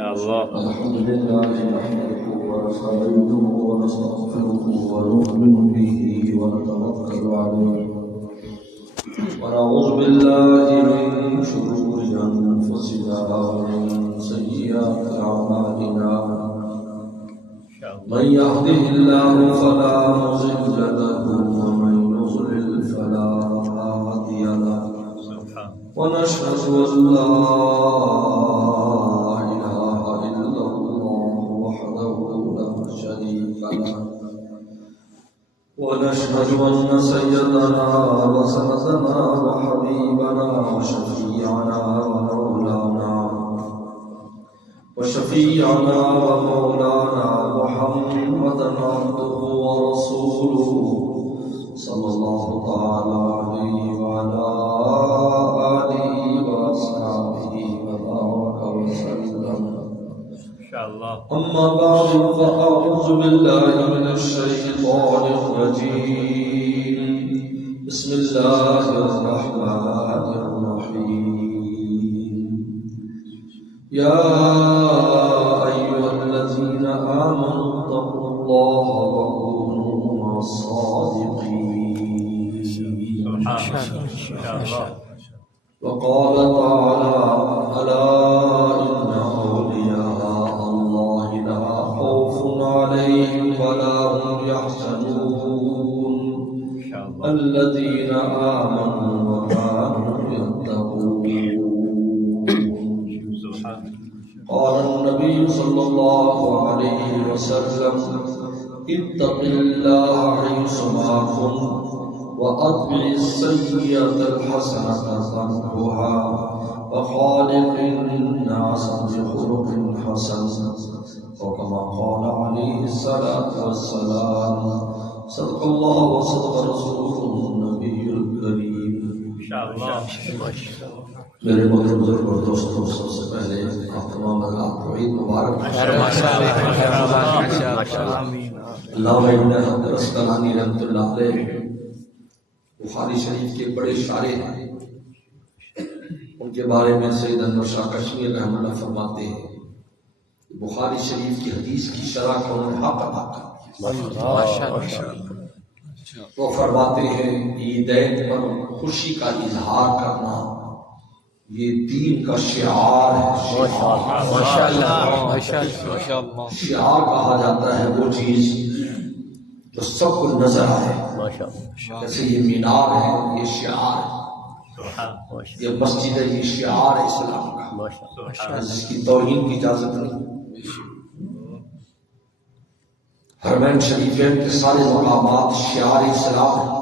الحمد لله نحمده ونستعينه ونستغفره ونؤمن به ونتوكل عليه ونعوذ بالله من شرور أنفسنا ومن سيئات أعمالنا من يهده الله فلا مضل له ومن يضلل فلا هادي له ونشهد أن لا إله إلا الله وحده لا شريك له ونشهد أن سيدنا وسندنا وحبيبنا وشفيعنا ومولانا محمدا عبده ورسوله صلى الله تعالى عليه وعلى آله وأصحابه وبارك وسلم. أما بعد فأعوذ بالله من الشيطان الرجيم. بسم الله الرحمن الرحيم. يا أيها الذين آمنوا اتقوا الله وكونوا مع الصادقين. وقال تعالى ألا إن أولياء الله لا خوف عليهم ولا هم يحزنون الذين آمنوا وكانوا يتقون. قال النبي صلى الله عليه وسلم اتق الله حيثما كنت وأتبع السيئة الحسنة تمحها وخالق الناس بخلق حسن وكما قال عليه الصلاة والسلام. صدق الله وصدق رسوله النبي الكريم. میرے محترم بزرگ اور دوستوں، سب سے پہلے آپ تمام حضرات کو عید مبارک. علامہ ابن حجر اسقلانی رحمۃ اللہ علیہ بخاری شریف کے بڑے شارح ہیں. ان کے بارے میں سید انور شاہ کشمیر رحمۃ اللہ فرماتے ہیں بخاری شریف کی حدیث کی شرح کا انہوں نے حق ادا کر. وہ فرماتے ہیں عیدین پر خوشی کا اظہار کرنا یہ دین کا شعار ہے. شعار کہا جاتا ہے وہ چیز جو سب کو نظر آئے. جیسے یہ مینار ہے، یہ شعار ہے. یہ مسجد ہے، یہ شعار ہے اسلام کا، جس کی توہین کی اجازت نہیں. حرمین شریفین کے سارے مقامات شعار اسلام ہیں،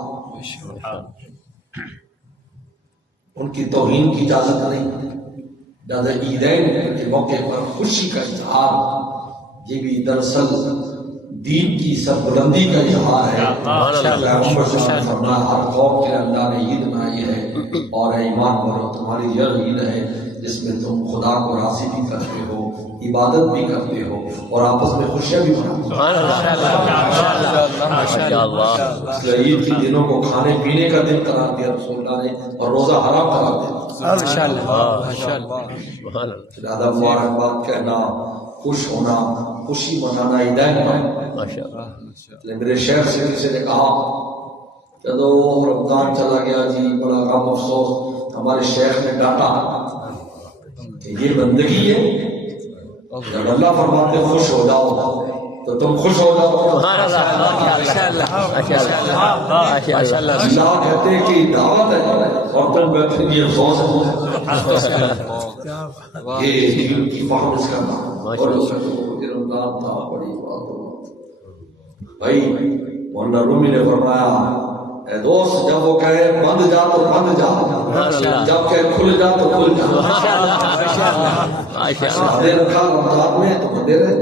ان کی توہین کی اجازت نہیں. لہذا عیدین کے موقع پر خوشی کا اظہار یہ بھی دراصل دین کی سربلندی کا اظہار ہے. ہر قوم کے اللہ نے عید بنائی ہے اور اے ایمان والو تمہاری یہ عید ہے جس میں تم خدا کو راضی بھی کرتے ہو، عبادت بھی کرتے ہو اور آپس میں خوشیاں بھی مناتے ہو. عید کے دنوں کو کھانے پینے کا دن قرار دیا رسول اللہ نے اور روزہ حرام قرار دیا. زیادہ مبارکباد کہنا، خوش ہونا، خوشی منانا عیدین پر. میرے شیخ سے کسی نے کہا جب رمضان چلا گیا جی بڑا غم افسوس، ہمارے شیخ نے ڈانٹا کہ یہ بندگی ہے. جب اللہ فرماتے خوش ہو جاؤ تو تم خوش ہو جاؤ. اللہ کہتے کہ دعوت ہے اور تم بیٹھے یہ افسوس ہے. یہ دین کی فہم اس کا نام اور رمضان تھا. بڑی بات ہو بھائی. مولانا رومی نے فرمایا اے دوست جب وہ کہے بند جا تو بند جا، جب کہے کھل جا تو کھل جا. دے رکھا رمضان میں تو بندے رہے،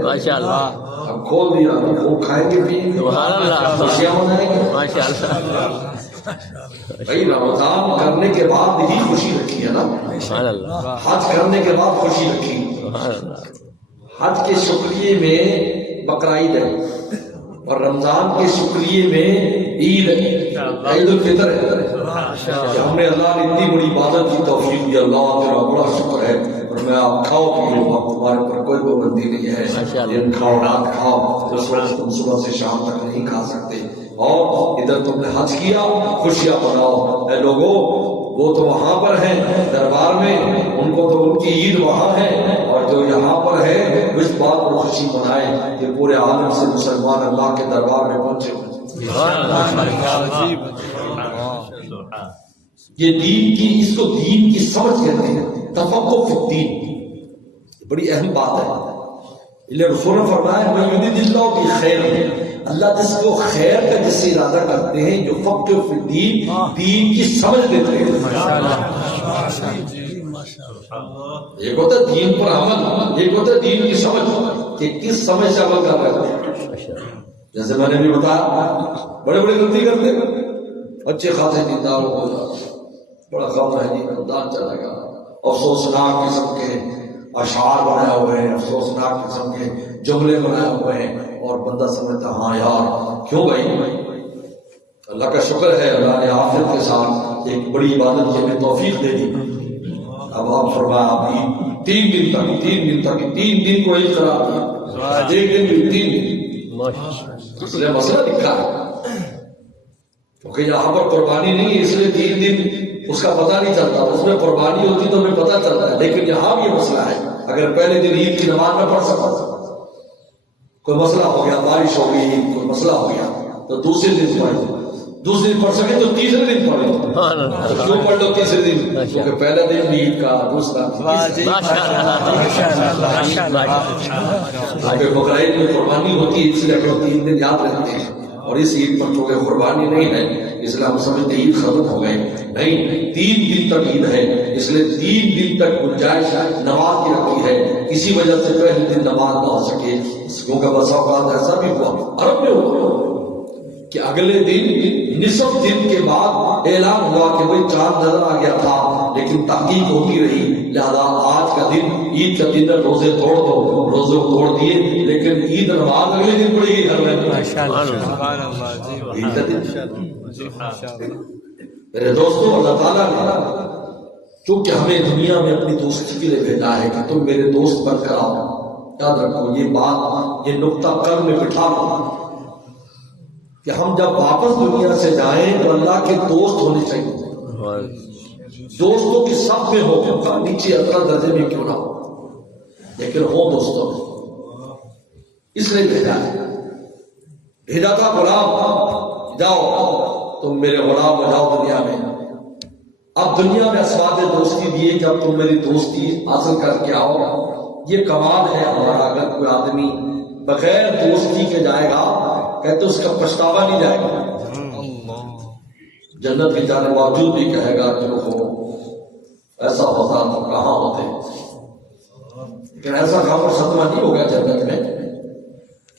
اب کھول دیا تو خوب کھائیں گے پیئیں گے، خوشیاں منائیں گے. بھائی رمضان کرنے کے بعد ہی خوشی رکھی ہے نا. حج کرنے کے بعد خوشی رکھی. حج کے شکریہ میں بقرعید ہے اور رمضان کے شکریہ میں عید ہے، عید الفطر ہے. ہم نے اللہ نے اتنی بڑی عبادت کی توفیق دی. اللہ تیرا بڑا شکر ہے اور میں آپ کھاؤ پیو، اب تمہارے پر کوئی پابندی نہیں ہے، دن کھاؤ رات کھاؤ، اس وقت تم صبح سے شام تک نہیں کھا سکتے، اور ادھر تم نے حج کیا خوشیاں مناؤ۔ اے لوگوں، وہ تو وہاں پر ہیں دربار میں، ان کو تو ان کی عید وہاں ہے، اور جو یہاں پر ہے اس بات کو خوشی منائے کہ پورے عالم سے مسلمان اللہ کے دربار میں پہنچے۔ یہ دین کی، اس کو دین کی سمجھ کہتے ہیں، تفقہ فی الدین، بڑی اہم بات ہے۔ رسول نے فرمایا میں یرید اللہ بخیر، اللہ جس کو خیر کا جس سے ارادہ کرتے ہیں، جو فقہ فی الدین، دین کی سمجھ دیتے ہیں۔ ایک ہوتا ہے دین پر عمل، ایک ہوتا ہے دین کی سمجھ، کہ کس سمجھ سے عمل کر رہے ہیں۔ جیسے میں نے بھی بتایا بڑے بڑے غلطی کرتے ہیں، اچھے خاصے دیندار ہو جاتے، بڑا خبر ہے جی رمضان چلا گیا، افسوسناک قسم کے اشعار بنائے ہوئے ہیں، افسوسناک قسم کے جملے بنائے ہوئے ہیں، اور بندہ سمجھتا ہاں یار کیوں بھائی، اللہ کا شکر ہے اللہ نے عافیت کے ساتھ ایک بڑی عبادت کی ہمیں توفیق دے دی۔ اب آپ فرمایا آپ تین دن تک کو ایک قرار دیا، ایک دن بھی 3 دن، اس نے مسئلہ لکھا ہے کیونکہ یہاں پر قربانی نہیں ہے، اس لیے 3 دن اس کا پتہ نہیں چلتا، اس میں قربانی ہوتی تو ہمیں پتہ چلتا ہے، لیکن یہاں بھی یہ مسئلہ ہے، اگر پہلے دن عید کی نماز نہ پڑھ سکا، کوئی مسئلہ ہو گیا، بارش ہو گئی، کوئی مسئلہ ہو گیا، تو دوسرے دن پڑھ سکے تو تیسرے دن پڑھ لو، کیوں پڑھ لو تیسرے دن؟ کیونکہ پہلا دن بھی عید کا، دوسرا بقرعید میں قربانی ہوتی ہے، اس لیے 3 دن یاد رکھتے ہیں، اور اس عید پر چونکہ قربانی نہیں ہے اس لیے ہم سمجھتے عید ختم ہو گئے، نہیں، 3 دن تک عید ہے، اس لیے 3 دن تک گنجائش نماز کی رکھی ہے، کسی وجہ سے پہلے دن نماز نہ ہو سکے، کیونکہ بس اوقات ایسا بھی ہوا، عرب میں ہوا کہ اگلے دن نصف دن کے بعد اعلان ہوا کہ بھئی چاند نظر آ گیا تھا، لیکن تحقیق ہوتی رہی، لہذا آج کا دن عید کا دن روزے توڑ دو، روزے توڑ دیے، لیکن عید نماز اگلے دن پڑے گی ہر وقت۔ میرے دوستوں، اللہ تعالیٰ نے چونکہ ہمیں دنیا میں اپنی دوستی کے لیے بھیجا ہے کہ تم میرے دوست بن کر آؤ، یاد رکھو یہ بات، یہ نقطہ قلب میں بٹھا لو کہ ہم جب واپس دنیا سے جائیں تو اللہ کے دوست ہونے چاہیے، دوستوں کی صف میں ہو، نیچے ادنا درجے میں کیوں نہ ہو، لیکن ہو دوستوں میں، اس لیے بھیجا تھا غلام، جاؤ تم میرے غلام ہو جاؤ دنیا میں۔ اب دنیا میں اسباب دوستی دیے کہ اب تم میری دوستی حاصل کر کے آؤ، یہ کمال ہے ہمارا۔ اگر کوئی آدمی بغیر دوستی کے جائے گا کہتے اس کا پچھتاوا نہیں جائے گا، جنت کے جانے باوجود بھی کہے گا کہ وہ ایسا ہوتا تو کہاں ہوتے، لیکن ایسا خبر صدمہ نہیں ہوگا جنت میں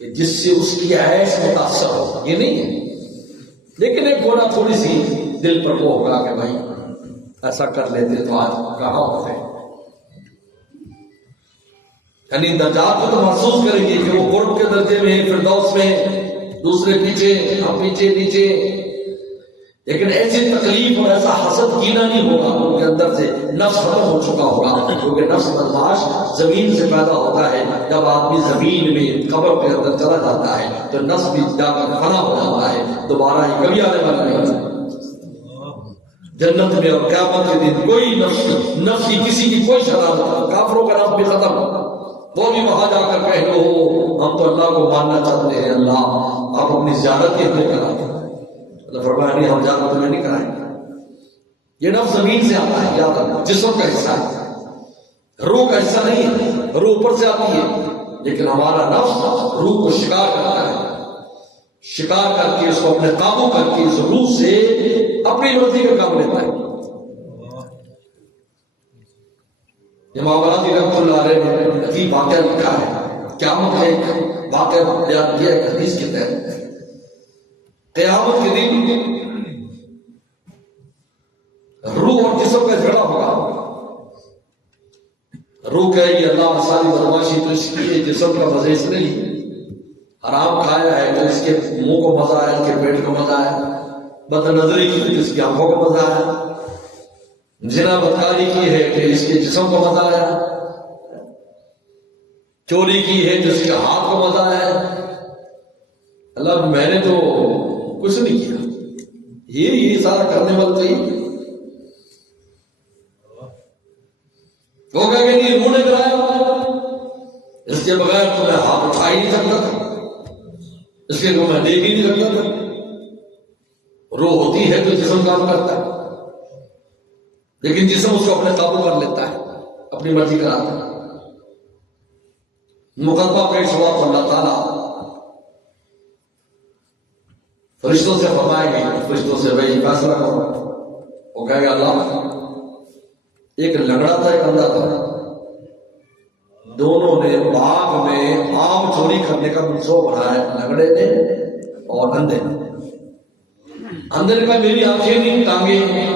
کہ جس سے اس کی عیش متاثر ہو، یہ نہیں ہے، لیکن ایک گونا تھوڑی سی دل پر وہ ہوگا کہ بھائی ایسا کر لیتے تو آج کہاں ہوتے، یعنی درجات کو تو محسوس کریں گے کہ وہ قرب کے درجے میں، فردوس میں، دوسرے پیچھے، ہم پیچھے نیچے، لیکن ایسی تکلیف اور ایسا حسد کینہ نہیں ہوگا، ان کے اندر سے نفس ختم ہو چکا ہوگا، کیونکہ نفس بدماش زمین سے پیدا ہوتا ہے، جب آدمی زمین میں قبر کے اندر چلا جاتا ہے تو نفس بھی جا کر فنا ہو جاتا ہے، دوبارہ یہ کبھی آنے والا نہیں ہے۔ جنت میں اور قیامت کے دن کوئی نفس کی کسی کی کوئی شرارت، کافروں کا نفس بھی ختم، وہ بھی وہاں جا کر کہے ہو ہم تو اللہ کو ماننا چاہتے ہیں، اللہ آپ اپنی زیارت ہی ہمیں کرا دیں، اللہ فرمایا نہیں ہم زیارت تمہیں نہیں کرائیں گے، یہ نفس زمین سے آتا ہے، یاد رکھو جسم کا حصہ ہے، روح کا حصہ نہیں ہے، روح اوپر سے آتی ہے، لیکن ہمارا نفس روح کو شکار کرتا ہے، شکار کر کے اس کو اپنے قابو کر کے اس روح سے اپنی مرضی کا کام لیتا ہے۔ امام غزالی رحمۃ اللہ علیہ نے عجیب واقعہ لکھا ہے، قیامت کا ایک واقعہ بیان کیا ہے حدیث کے تحت۔ قیامت کے دن روح اور جسم کا جھگڑا ہوگا، روح کہے گی اللہ ساری بدماشی تو اس کی ہے، جسم کا مزے اس نے لی، حرام کھایا ہے تو اس کے منہ کو مزہ آیا، اس کے پیٹ کو مزہ آیا، بد نظری کی تو اس کی آنکھوں کو مزہ آیا، زنا بدکاری کی ہے کہ اس کے جسم کو مزہ آیا، چوری کی ہے جس کے ہاتھ کو مزہ ہے، اللہ میں نے تو کچھ نہیں کیا، یہ سارا کرنے والا چاہیے. وہ کہہ کہ نہیں منہ نے کرایا، اس کے بغیر تو میں ہاتھ اٹھا ہی نہیں سکتا تھا، اس کے میں دیکھ ہی نہیں سکتا تھا. روح ہوتی ہے تو جسم کام کرتا ہے، لیکن جسم اس کو اپنے قابو کر لیتا ہے، اپنی مرضی کراتا ہے. مقدمہ پیش ہوا تو اللہ تعالیٰ فرشتوں سے فرمائے گے، فرشتوں سے بھائی فیصلہ کرو. وہ کہے گا اللہ ایک لنگڑا تھا ایک اندھا تھا، دونوں نے باغ میں آم چوری کرنے کا منصوبہ بنایا، لنگڑے نے اور اندھے نے. اندھے نے کہا میری آنکھیں نہیں ٹانگیں ہیں،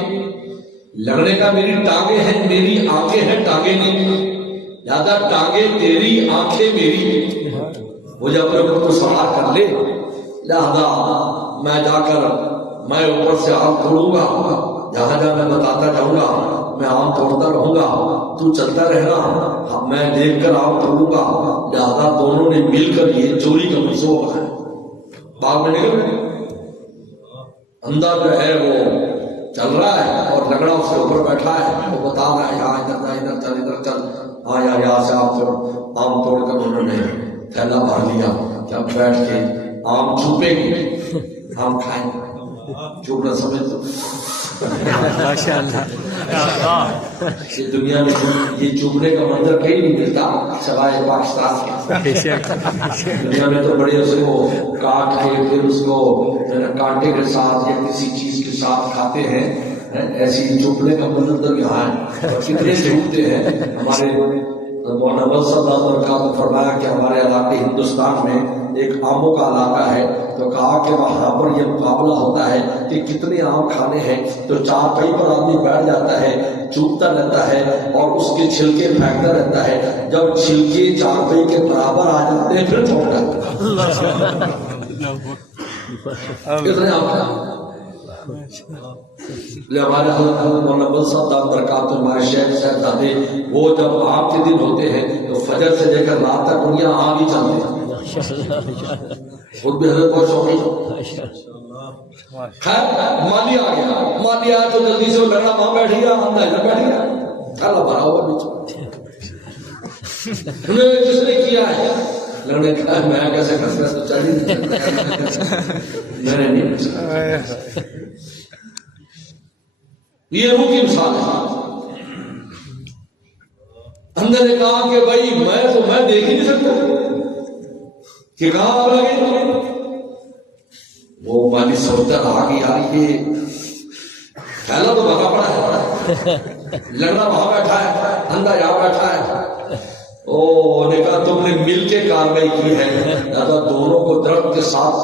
لنگڑے کا میری ٹانگیں ہیں میری آنکھیں ہیں ٹانگیں نہیں، لہذا ٹانگیں تیری آنکھیں میری، وہ جب اپنے اوپر کو سوار کر لے، لہذا میں جا کر میں اوپر سے آم توڑوں گا، جہاں جہاں میں بتاتا جاؤں گا میں آم توڑتا رہوں گا، تو چلتا رہنا، میں دیکھ کر آم توڑوں گا. لہذا دونوں نے مل کر یہ چوری کا منصوبہ بنایا. باغ میں نکل گئے، اندھا جو ہے وہ چل رہا ہے اور لنگڑا اس کے اوپر بیٹھا ہے، وہ بتا رہا ہے یہاں ادھر جا ادھر چل ادھر چل. ہاں یہاں سے آم توڑ کر انہوں نے تھیلا بھر لیا. جب بیٹھ کے آم چھپیں گے آم کھائیں گے، چوبنا سمجھ تو یہ دنیا میں یہ چوبنے کا منظر کہیں نہیں ملتا سوائے پاکستان کے. دنیا میں تو بڑے اس کو کاٹ کے پھر اس کو کانٹے کے ساتھ یا کسی چیز کے ساتھ کھاتے ہیں، ایسی چوبنے کا منظر یہاں ہے. کتنے چوبتے ہیں. ہمارے مولانا صاحب نے فرمایا کہ ہمارے علاقے ہندوستان میں ایک آموں کا علاقہ ہے، تو کہا کہ وہاں پر یہ مقابلہ ہوتا ہے کہ کتنے آم کھانے ہیں، تو چار پائی پر آدمی بیٹھ جاتا ہے، چوبتا رہتا ہے اور اس کے چھلکے پھینکتا رہتا ہے. جب چھلکے چار پائی کے برابر آ جاتے ہیں پھر چھوڑ جاتا ہے. کتنے آم کھانے ہمارے مولانا صاحب برکات ہمارے شیخ صاحبزادے، وہ جب آپ کے دن ہوتے ہیں تو فجر سے لے کر رات تک ان یہاں آم ہی چلتے ہیں. خود بھی حضرت بہت شوقی. خیر مالی آ گیا، مالی آیا تو جلدی سے وہ لڑنا وہاں بیٹھ گیا، اندھا ادھر بیٹھ گیا، کھالا بھرا ہوا بیچ. جس نے کیا ہے لڑنے کا میں کیسے کر تو چل ہی میں نے نہیں پوچھا. یہ روح کی مثال ہے. اندر نے کہا کہ بھائی میں دیکھ ہی نہیں سکتا کہ کہاں آ لگے. وہ مالی سوچتا رہا کہ یار یہ پھیلا تو بھرا پڑا ہے، لڑنا وہاں بیٹھا ہے، اندھا یہاں بیٹھا ہے. نے کہا تم نے مل کے کاروائی کی ہے، لہذا دونوں کو درخت کے ساتھ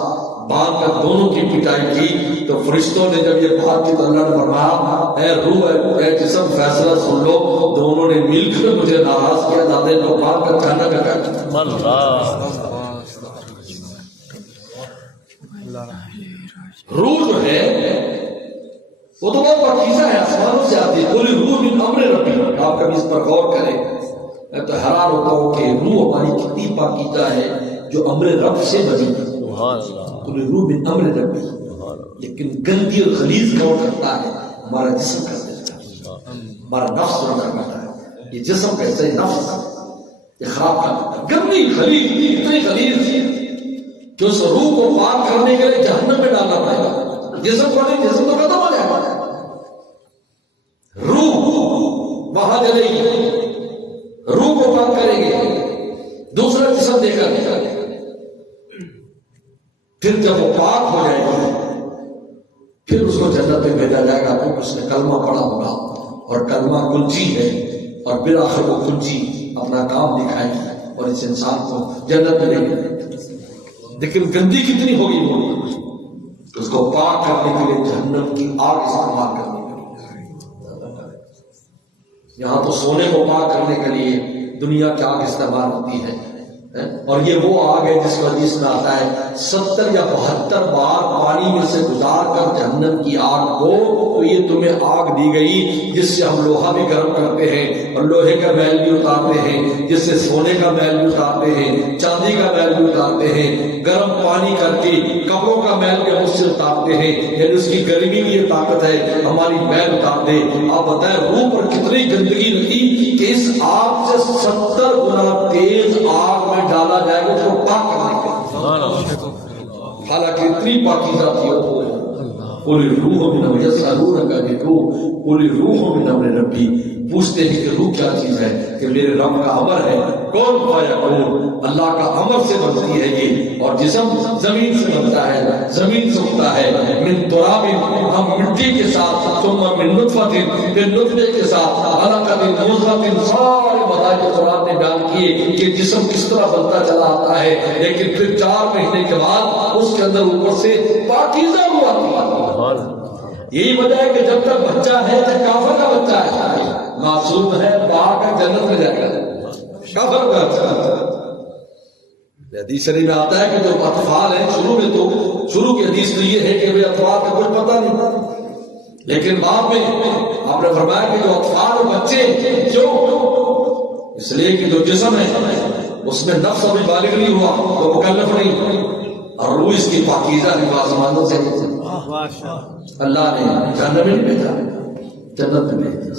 باندھ کر دونوں کی پٹائی کی. تو فرشتوں نے جب یہ بات کی تو اللہ نے فرمایا اے روح اے جسم فیصلہ سن لو، دونوں نے مل کر مجھے ناراض کیا، دادے کو باندھ کر کھانا کا روح جو ہے وہ تو بہت پاکیزہ ہے، آسمانوں سے آتی ہے. پوری روح من امر ربی. آپ کبھی اس پر غور کریں. میں تو حیران ہوتا ہوں کہ روح ہماری کتنی پاکیزہ ہے جو امر رب سے بنی ہے. پوری روح من امر ربی. لیکن گندی اور غلیظ کون کرتا ہے؟ ہمارا جسم کر دیتا ہے، ہمارا نفس کر دیتا ہے. یہ جسم کیسے نفس یہ خراب کر دیتا ہے، گندی غلیظ اتنی غلیظ کہ اس روح کو پاک کرنے کے لیے جہنم میں ڈالنا پڑے گا. جسم کو نہیں، جسم تو ختم ہو جائے گا، روح وہاں جلے گی، روح کو پاک کریں گے دوسرا جسم دے کر. پھر جب وہ پاک ہو جائے گی پھر اس کو جنت میں بھیجا جائے گا، کیونکہ اس نے کلمہ پڑھا ہوگا اور کلمہ کنجی ہے، اور پھر آخر وہ کنجی اپنا کام دکھائے گی اور اس انسان کو جنت میں لے گی. لیکن گندی کتنی ہوگی وہ اس کو پاک کرنے کے لیے جہنم کی آگ استعمال کرنے کے لیے. یہاں تو سونے کو پاک کرنے کے لیے دنیا کی آگ استعمال ہوتی ہے، اور یہ وہ آگ ہے جس کو حدیث میں آتا ہے 70 یا 72 بار پانی میں سے گزار کر جہنم کی آگ کو، تو یہ تمہیں آگ دی گئی جس سے ہم لوہا بھی گرم کرتے ہیں اور لوہے کا میل بھی اتارتے ہیں، جس سے سونے کا میل بھی اتارتے ہیں، چاندی کا میل بھی اتارتے ہیں، گرم پانی کر کے کپڑوں کا میل بھی ہم اس سے اتارتے ہیں، یعنی اس کی گرمی کی یہ طاقت ہے ہماری میل اتار دے۔ آپ بتائیں روح پر کتنی گندگی رکھی کہ اس آگ سے 70 گنا تیز آگ میں ڈالا جائے گا اس کو پاک کرنے کے، حالانکہ اتنی پاکیزہ تھی وہ قل روح من امر یسألونک عن الروح قل روح من امر ربی، پوچھتے ہیں کہ روح کیا چیز ہے، کہ میرے رب کا امر ہے، کون فیکون، اللہ کا امر سے بنتی ہے یہ، اور جسم زمین سے بنتا ہے، زمین سے اٹھتا ہے، من تراب، ہم مٹی کے ساتھ، ثم من نطفۃ، پھر نطفے کے ساتھ، علقۃ مضغۃ، سارے مدارج قرآن نے بیان کیے کہ جسم کس طرح بنتا چلا آتا ہے، لیکن پھر 4 مہینے کے بعد اس کے اندر اوپر سے پاکیزہ روح آتی ہے۔ یہی وجہ ہے کہ جب تک بچہ ہے چاہے کافر کا بچہ ہے، معصوم ہے، باہر کا جنت میں جائے گا، کافر کا بچہ۔ حدیث شریف میں آتا ہے کہ جو اطفال ہیں شروع کی حدیث تو یہ ہے کہ وہ اطفال کا کچھ پتہ نہیں، لیکن بعد میں آپ نے فرمایا کہ جو اطفال اور بچے کیوں، اس لیے کہ جو جسم ہے اس میں نفس ابھی بالغ نہیں ہوا تو مکلف نہیں، اور روح اس کی پاکیزہ ہے، آسمانوں سے اللہ نے جہنم میں نہیں بھیجا، جنت میں بھیجا۔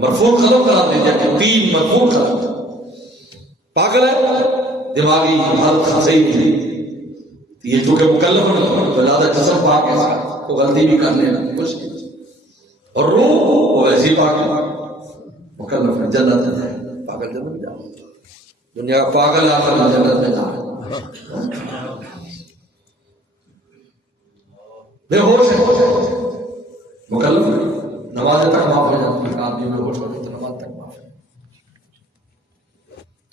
مرفوع قلم قرار دے دیا کہ 3 مرفوع قرار دیا، پاگل ہے، دماغی حالت صحیح نہیں، یہ چونکہ مکلف نہیں تو لہٰذا جسم پاک ہے، وہ غلطی بھی کر لینا کچھ نہیں، اور روح وہ ویسے ہی پاک ہے، مکلف ہے، جنت میں جائے، پاگل جنت میں جاؤ، دنیا کا پاگل آخر میں جنت میں جائے، بے ہوش ہے، مکلف ہے، نماز تک معاف ہو جاتی ہے، آدمی بے ہوش ہو گئی تو نماز تک معاف ہے۔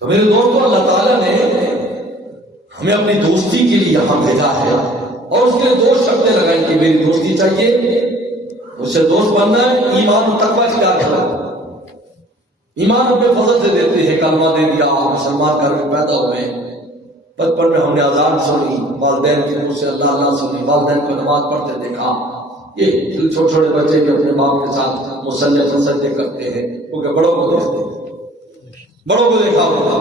تو میرے دوستوں اللہ تعالیٰ نے ہمیں اپنی دوستی کے لیے یہاں بھیجا ہے، اور اس کے لیے 2 شرطیں لگائی کہ میری دوستی چاہیے، اس سے دوست بننا ہے، ایمان و تقویٰ اختیار کرنا۔ ایمان اپنے فضل سے دیتے ہیں، کلمہ دے دیا، مسلمان گھر میں پیدا ہوئے، بچپن میں ہم نے اذان سنی، والدین کے منہ سے اللہ اللہ سنی، والدین کو نماز پڑھتے دیکھا، یہ چھوٹے چھوٹے بچے بھی اپنے باپ کے ساتھ مصلی سجدے کرتے ہیں کیونکہ بڑوں کو دیکھتے ہیں، بڑوں کو دیکھا ہوگا۔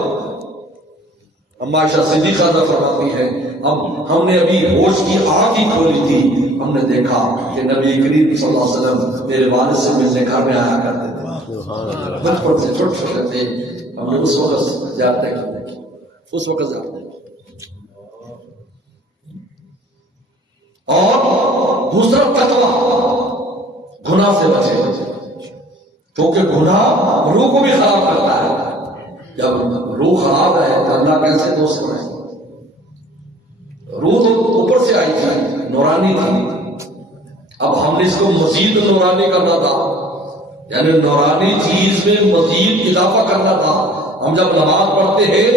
اما عائشہ صدیقہ فرماتی ہے ہم نے ابھی ہوش کی آنکھ ہی کھولی تھی، ہم نے دیکھا کہ نبی کریم صلی اللہ علیہ وسلم میرے والد سے ملنے گھر میں آیا کرتے تھے، بچپن سے چھوٹے چھوٹے تھے، ہم نے اس وقت زیادہ کرنے کی، اس وقت زیادہ۔ اور دوسرا تقویٰ، گناہ سے بچے، کیونکہ گناہ روح کو بھی خراب کرتا ہے، جب روح خراب ہے تو اللہ کیسے دوست بنائے؟ روح تو اوپر سے آئی تھی، نورانی تھی، اب ہم نے اس کو مزید نورانی کرنا تھا، یعنی نورانی چیز میں مزید اضافہ کرنا تھا۔ ہم جب نماز پڑھتے ہیں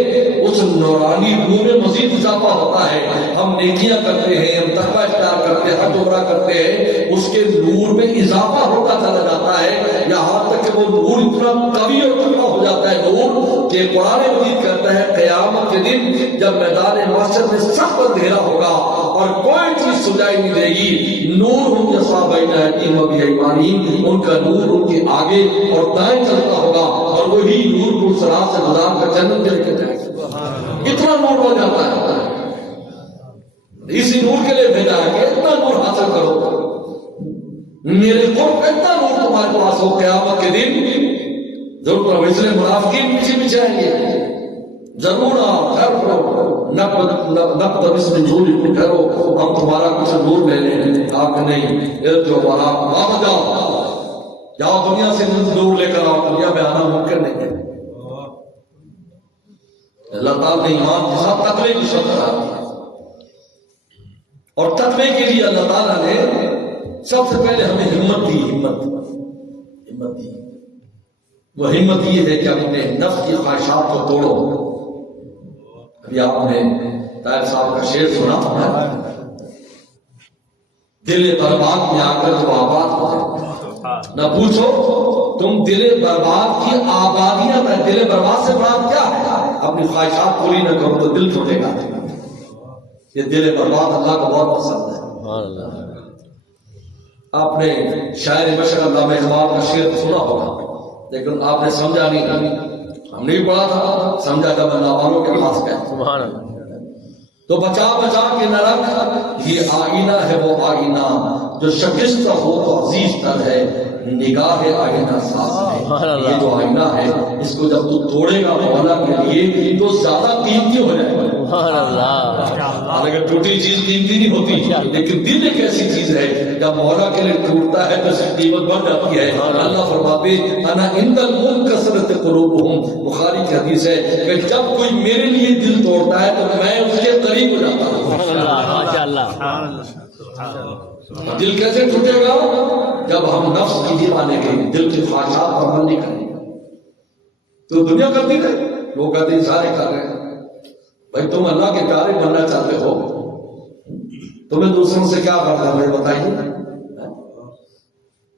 اس نورانی روح میں مزید اضافہ ہوتا ہے، ہم نیکیاں کرتے ہیں، ہم تقویٰ اختیار کرتے ہیں، حج عمرہ کرتے ہیں، اس کے نور میں اضافہ ہوتا چلا جاتا ہے، یہاں تک کہ وہ نور اتنا قوی اور تگڑا ہو جاتا ہے نور کہ قرآن مجید کہتا ہے قیامت کے دن جب میدان محشر میں سخت اندھیرا ہوگا اور کوئی چیز سجائی نہیں دے گی، نور ان کے ساتھ بین ایدیہم و بایمانہم، ان کا نور ان کے آگے اور دائیں چلتا ہوگا، اور وہی نور کو صراط سے گزار کر جنت میں لے کے جائے گا۔ اتنا نور ہو جاتا ہے، اسی نور کے لیے بھیجا ہے کہ اتنا نور حاصل کرو، میرے قرب اتنا نور تمہارے پاس ہو، قیامت کے دن ضرور اسلے منافقین پیچھے پیچھے آئیں گے، ضرور آپ گھر کرو نقد بسم نور کرو، ہم تمہارا کچھ نور لے لیں، آپ نہیں جو ہمارا آپ جاؤ دنیا سے نور لے کر آؤ، دنیا میں آنا ممکن نہیں ہے۔ اللہ تعالیٰ نے ایمان کے ساتھ تقوی کی شرط قرار دی، اور تقوی کے لیے اللہ تعالیٰ نے سب سے پہلے ہمیں ہمت دی، ہمت دی۔ وہ ہمت یہ ہے کہ اپنے نفس کی خواہشات کو توڑو۔ ابھی آپ نے طاہر صاحب کا شعر سنا تھا، دل برباد میں آ کر جو آباد ہو جائے، نہ پوچھو تم دل برباد کی آبادیاں میں، دل برباد سے مراد کیا ہے؟ اپنی خواہشات پوری نہ کرو تو دل ٹوٹے گا. یہ دل برباد اللہ کو بہت پسند ہے. آپ نے شاعر مشرق علامہ اقبال کا شعر سنا ہوگا لیکن آپ نے سمجھا نہیں. ہم نے بھی پڑھا تھا، سمجھا جب اللہ والوں کے پاس گئے. تو بچا بچا کے نہ رکھ، یہ آئینہ ہے وہ آئینہ جو شکستہ ہو تو عزیز تر ہے، نگاہ آئینہ صاف ہے. یہ جو آئینہ ہے اس کو جب تو توڑے گا مولا کے لیے تو زیادہ قیمتی ہو جائے گا. اگر ٹوٹی چیز قیمتی نہیں ہوتی، لیکن دل ایک ایسی چیز ہے جب مولا کے لیے ٹوٹتا ہے تو اس کی قیمت بڑھ جاتی ہے. اللہ فرماتے انا عند المنکسرۃ قلوبہم، بخاری کی حدیث ہے کہ جب کوئی میرے لیے دل توڑتا ہے تو میں اس کے قریب ہو جاتا ہوں. دل کیسے ٹوٹے گا؟ جب ہم نفس کی جی مانے گے، دل کی خواہشات پر عمل نہیں کریں گے. تو دنیا کرتی رہے، لوگ کہتے ہیں سارے کر رہے ہیں. بھائی تم اللہ کے پیارے بننا چاہتے ہو، تمہیں دوسروں سے کیا کرنا ہے بتائیے.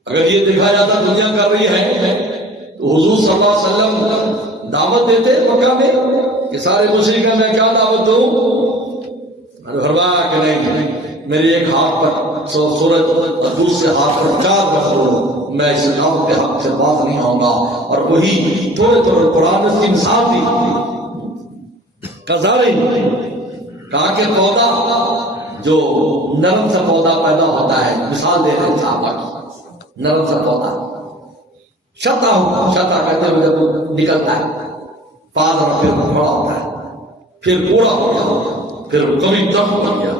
اگر یہ دیکھا جاتا دنیا کر رہی ہے تو حضور صلی اللہ علیہ وسلم دعوت دیتے مکہ میں کہ سارے مشرکین میں کیا دعوت دوں؟ میں نے فرمایا کہ نہیں، میرے ایک ہاتھ پر سورج اور دوسرے ہاتھ پر چاند رکھ دو، میں اس دعوت کے حق سے باز نہیں آؤں گا. اور وہی تھوڑے تھوڑے قرآن اس کی مثال دی. کہا کہ پودا جو نرم سا پودا پیدا ہوتا ہے، مثال دے رہے صحابہ کی، نرم سا پودا شتا ہوتا، شتا کہتے ہیں جب نکلتا ہے پاس اور پھر بڑا ہوتا ہے، پھر کوڑا ہو گیا، پھر کبھی درخت بن گیا.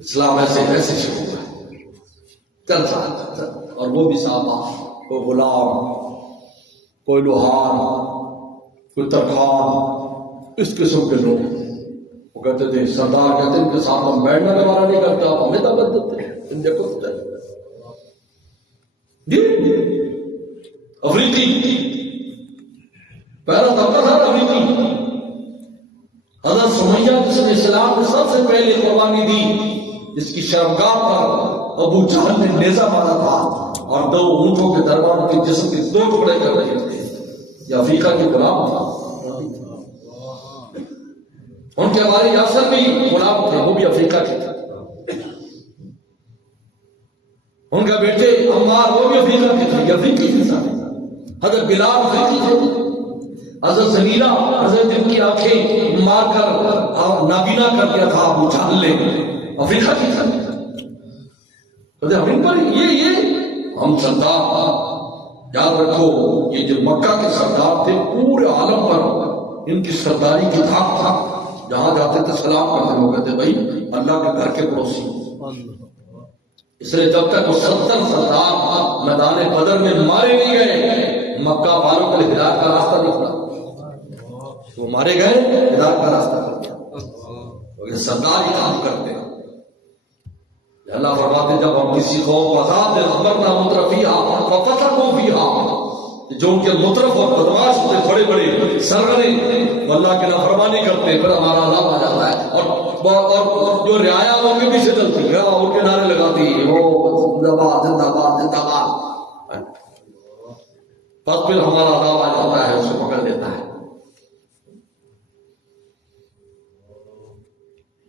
اسلام ایسے ایسے شروع ہوا ہے چل سا. اور وہ بھی صحابہ، کوئی غلام، کوئی لوہار، کوئی ترخان، اس قسم کے لوگ. وہ کہتے تھے سردار کہتے ہیں ان کے ساتھ ہم بیٹھنا گوارا نہیں کرتے، آپ ہمیں دعوت دیتے ہیں. ان دیکھو جی افریقی پہلا طبقہ تھا افریقی. حضرت سمیہ جس نے اسلام میں سب سے پہلے قربانی دی، جس کی شرمگاہ پر ابو جہل نے نیزہ مارا تھا اور 2 اونٹوں کے درمیان کے جسم کے 2 ٹکڑے کر رہے تھے، یہ افریقہ کے غلام تھا. ان کے ہمارے یاسر بھی غلام تھے، وہ بھی افریقہ کے تھے. ان کا بیٹے عمار وہ بھی افریقہ کے تھے، یہ افریقی تھے سارے. حضرت بلال افریقی تھے. حضرت زمیرہ، حضرت ان کی آنکھیں مار کر اور نابینا کر دیا تھا ابو جہل نے، افریقہ کی تھا. ہم ان پر یہ ہم سردار یاد رکھو، یہ جو مکہ کے سردار تھے پورے عالم پر ان کی سرداری کی دھاک تھا. جہاں جاتے تھے سلام کرتے لوگ کہتے بھائی اللہ کے گھر کے پڑوسی. اس لیے جب تک وہ 70 سردار میدان بدر میں مارے نہیں گئے، مکہ والوں کے لیے ہدایت کا راستہ نہیں کھلا. وہ مارے گئے، ہدایت کا راستہ کھل گیا. سردار ہی کام کرتے ہیں. اللہ فرماتے جب ہم کسی قوم کو عذاب دیں اخبرنا مترفیہا ففسقوا فیہا، جو ان کے مترف اور بدماش ہوتے بڑے بڑے سرغنے اللہ کے نافرمانی کرتے پھر ہمارا عذاب آ جاتا ہے. اور جو رعایا ان کے پیچھے چلتی ہے، ان کے نعرے لگاتی ہے، وہ زندہ باد زندہ باد زندہ باد، بس پھر ہمارا عذاب آ جاتا ہے، اسے پکڑ دیتا ہے.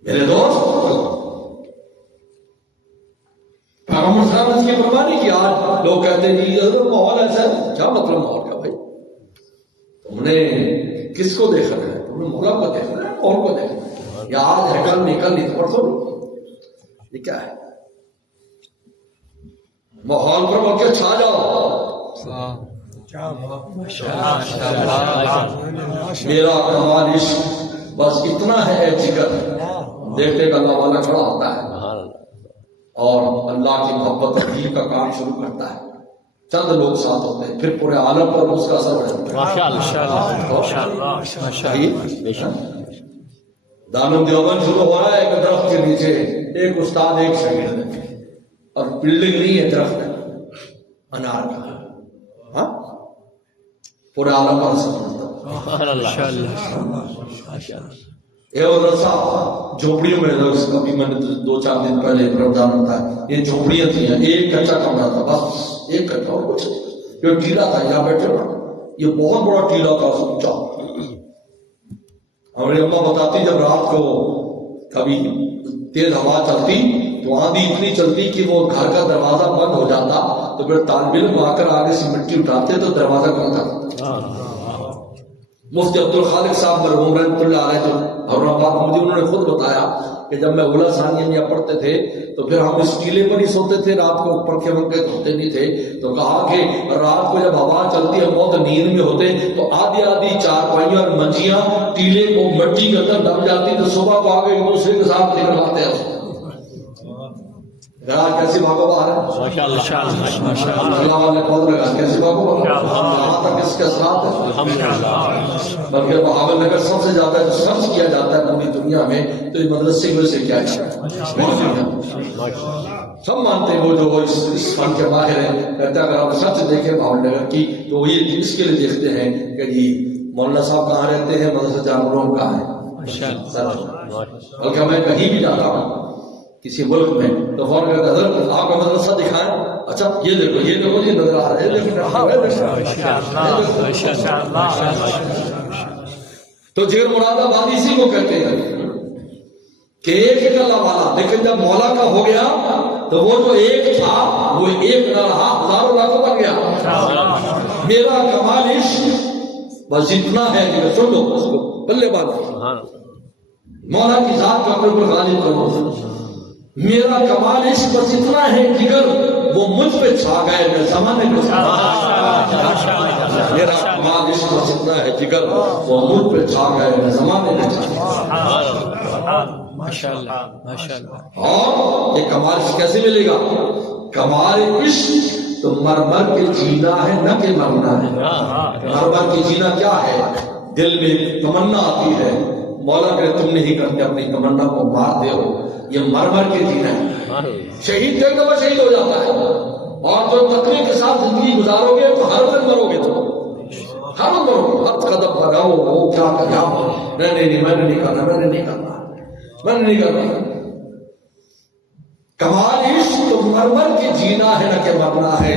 میرے دوست پیغمبر صاحب نے اس کی قربانی کی. آج لوگ کہتے ہیں جی ماحول ایسا ہے. کیا مطلب ماحول کا بھائی؟ تم نے کس کو دیکھنا ہے؟ تم نے مولا کو دیکھنا ہے، ماحول کو دیکھنا ہے. یا آج ہے کل نکل نہیں تو پرسوں نہیں. یہ کیا ہے؟ ماحول پر بول کے چھا جاؤ. میرا کمال عشق بس اتنا ہے، اے جگر دیکھتے کہ اللہ والا کھڑا ہوتا ہے اور اللہ کی محبت اور دین کا کام شروع کرتا ہے. چند لوگ ساتھ ہوتے ہیں، پھر پورے عالم پر اس کا اثر پڑتا ہے. دارالعلوم دیوبند شروع ہو رہا ہے ایک درخت کے نیچے، ایک استاد ایک شاگرد ہے، اور بلڈنگ نہیں ہے، درخت ہے انار کا. ہاں پورے عالم پر اثر پڑتا ہے. جھوپڑیوں میں ابھی میں نے 2-4 دن پہلے رمضان ہوتا ہے، یہ جھوپڑیاں تھیں، ایک کچا کمرہ تھا، بس ایک کچا اور کچھ نہیں. جو ٹیلا تھا یہاں بیٹھے نا، یہ بہت بڑا ٹیلا تھا سچا. ہماری اماں بتاتی جب رات کو کبھی تیز ہوا چلتی تو آندھی اتنی چلتی کہ وہ گھر کا دروازہ بند ہو جاتا، تو پھر طالب علم آ کر آگے سے مٹی اٹھاتے تو دروازہ کھل جاتا. مفتی عبدالخالق صاحب مرحوم رحمۃ اللہ علیہ جو حیدرآباد مجھے انہوں نے خود بتایا کہ جب میں اولا ثانیہ میں پڑھتے تھے تو پھر ہم اس ٹیلے پر ہی سوتے تھے، رات کو پنکھے ونکھے ہوتے نہیں تھے. تو کہا کہ رات کو جب ہوا چلتی ہے بہت نیند میں ہوتے تو آدھی آدھی چارپائیاں اور منجیاں ٹیلے کو مٹی کے اندر دب جاتی تو صبح کو آگے ایک دوسرے کے ساتھ نکلواتے ہیں. کیسی بھاگو باہر ہے اللہ والے کون لگا کیسی بھاگو باہر کہاں تک اس کے اثرات ہیں. بلکہ بہاول نگر سب سے زیادہ جو سرچ کیا جاتا ہے پوری دنیا میں تو اس مدرسے میں سے کیا ہے. سب مانتے ہیں وہ جو اس فن کے ماہر ہیں، کہتے ہیں اگر آپ سچ دیکھیں بہاول نگر کی تو یہ اس کے لیے دیکھتے ہیں کہ جی مولانا صاحب کہاں رہتے ہیں، مدرسہ جامعہ کہاں ہے. بلکہ میں کہیں بھی جاتا ہوں کسی ملک میں تو فوراً کہتے ہیں حضرت آپ کا مدرسہ دکھائیں. اچھا یہ دیکھو یہ نظر آ رہا ہے. تو جگر مراد آباد اسی کو کہتے ہیں کہ ایک اللہ والا. لیکن جب مولا کا ہو گیا تو وہ جو ایک تھا وہ ایک نہ رہا، ہزاروں لاکھوں بن گیا. میرا کمال عشق بس اتنا ہے کہ سن لو اس کو بلے بات مولا کی ذات کا اپنے اوپر غالب کرو. میرا کمال عشق بس اتنا ہے جگر وہ مجھ پہ چھا گئے میں زمانے کو. میرا کمال عشق بس اتنا ہے جگر وہ مجھ پہ چھا گئے میں زمانے میں چھا. اور یہ کمال عشق کیسے ملے گا؟ کمال عشق تو مر کے جینا ہے نہ کہ مرنا ہے. مر کے جینا کیا ہے؟ دل میں تمنا آتی ہے، مولا کہ تم نہیں کرتے اپنی تمنا کو مار دے ہو، یہ مر کے جینا ہے. شہید دیکھ دو شہید ہو جاتا ہے، اور جو تقوی کے ساتھ زندگی گزارو گے تو ہر وقت مرو گے، تو ہر وقت مرو گے. ہر قدم بناؤ وہ کیا کرنا، نہیں میں نے نہیں کرنا، میں نے نہیں کرنا، میں نے نہیں کرنا. کمال عشق تو مر کے جینا ہے نہ کہ مرنا ہے.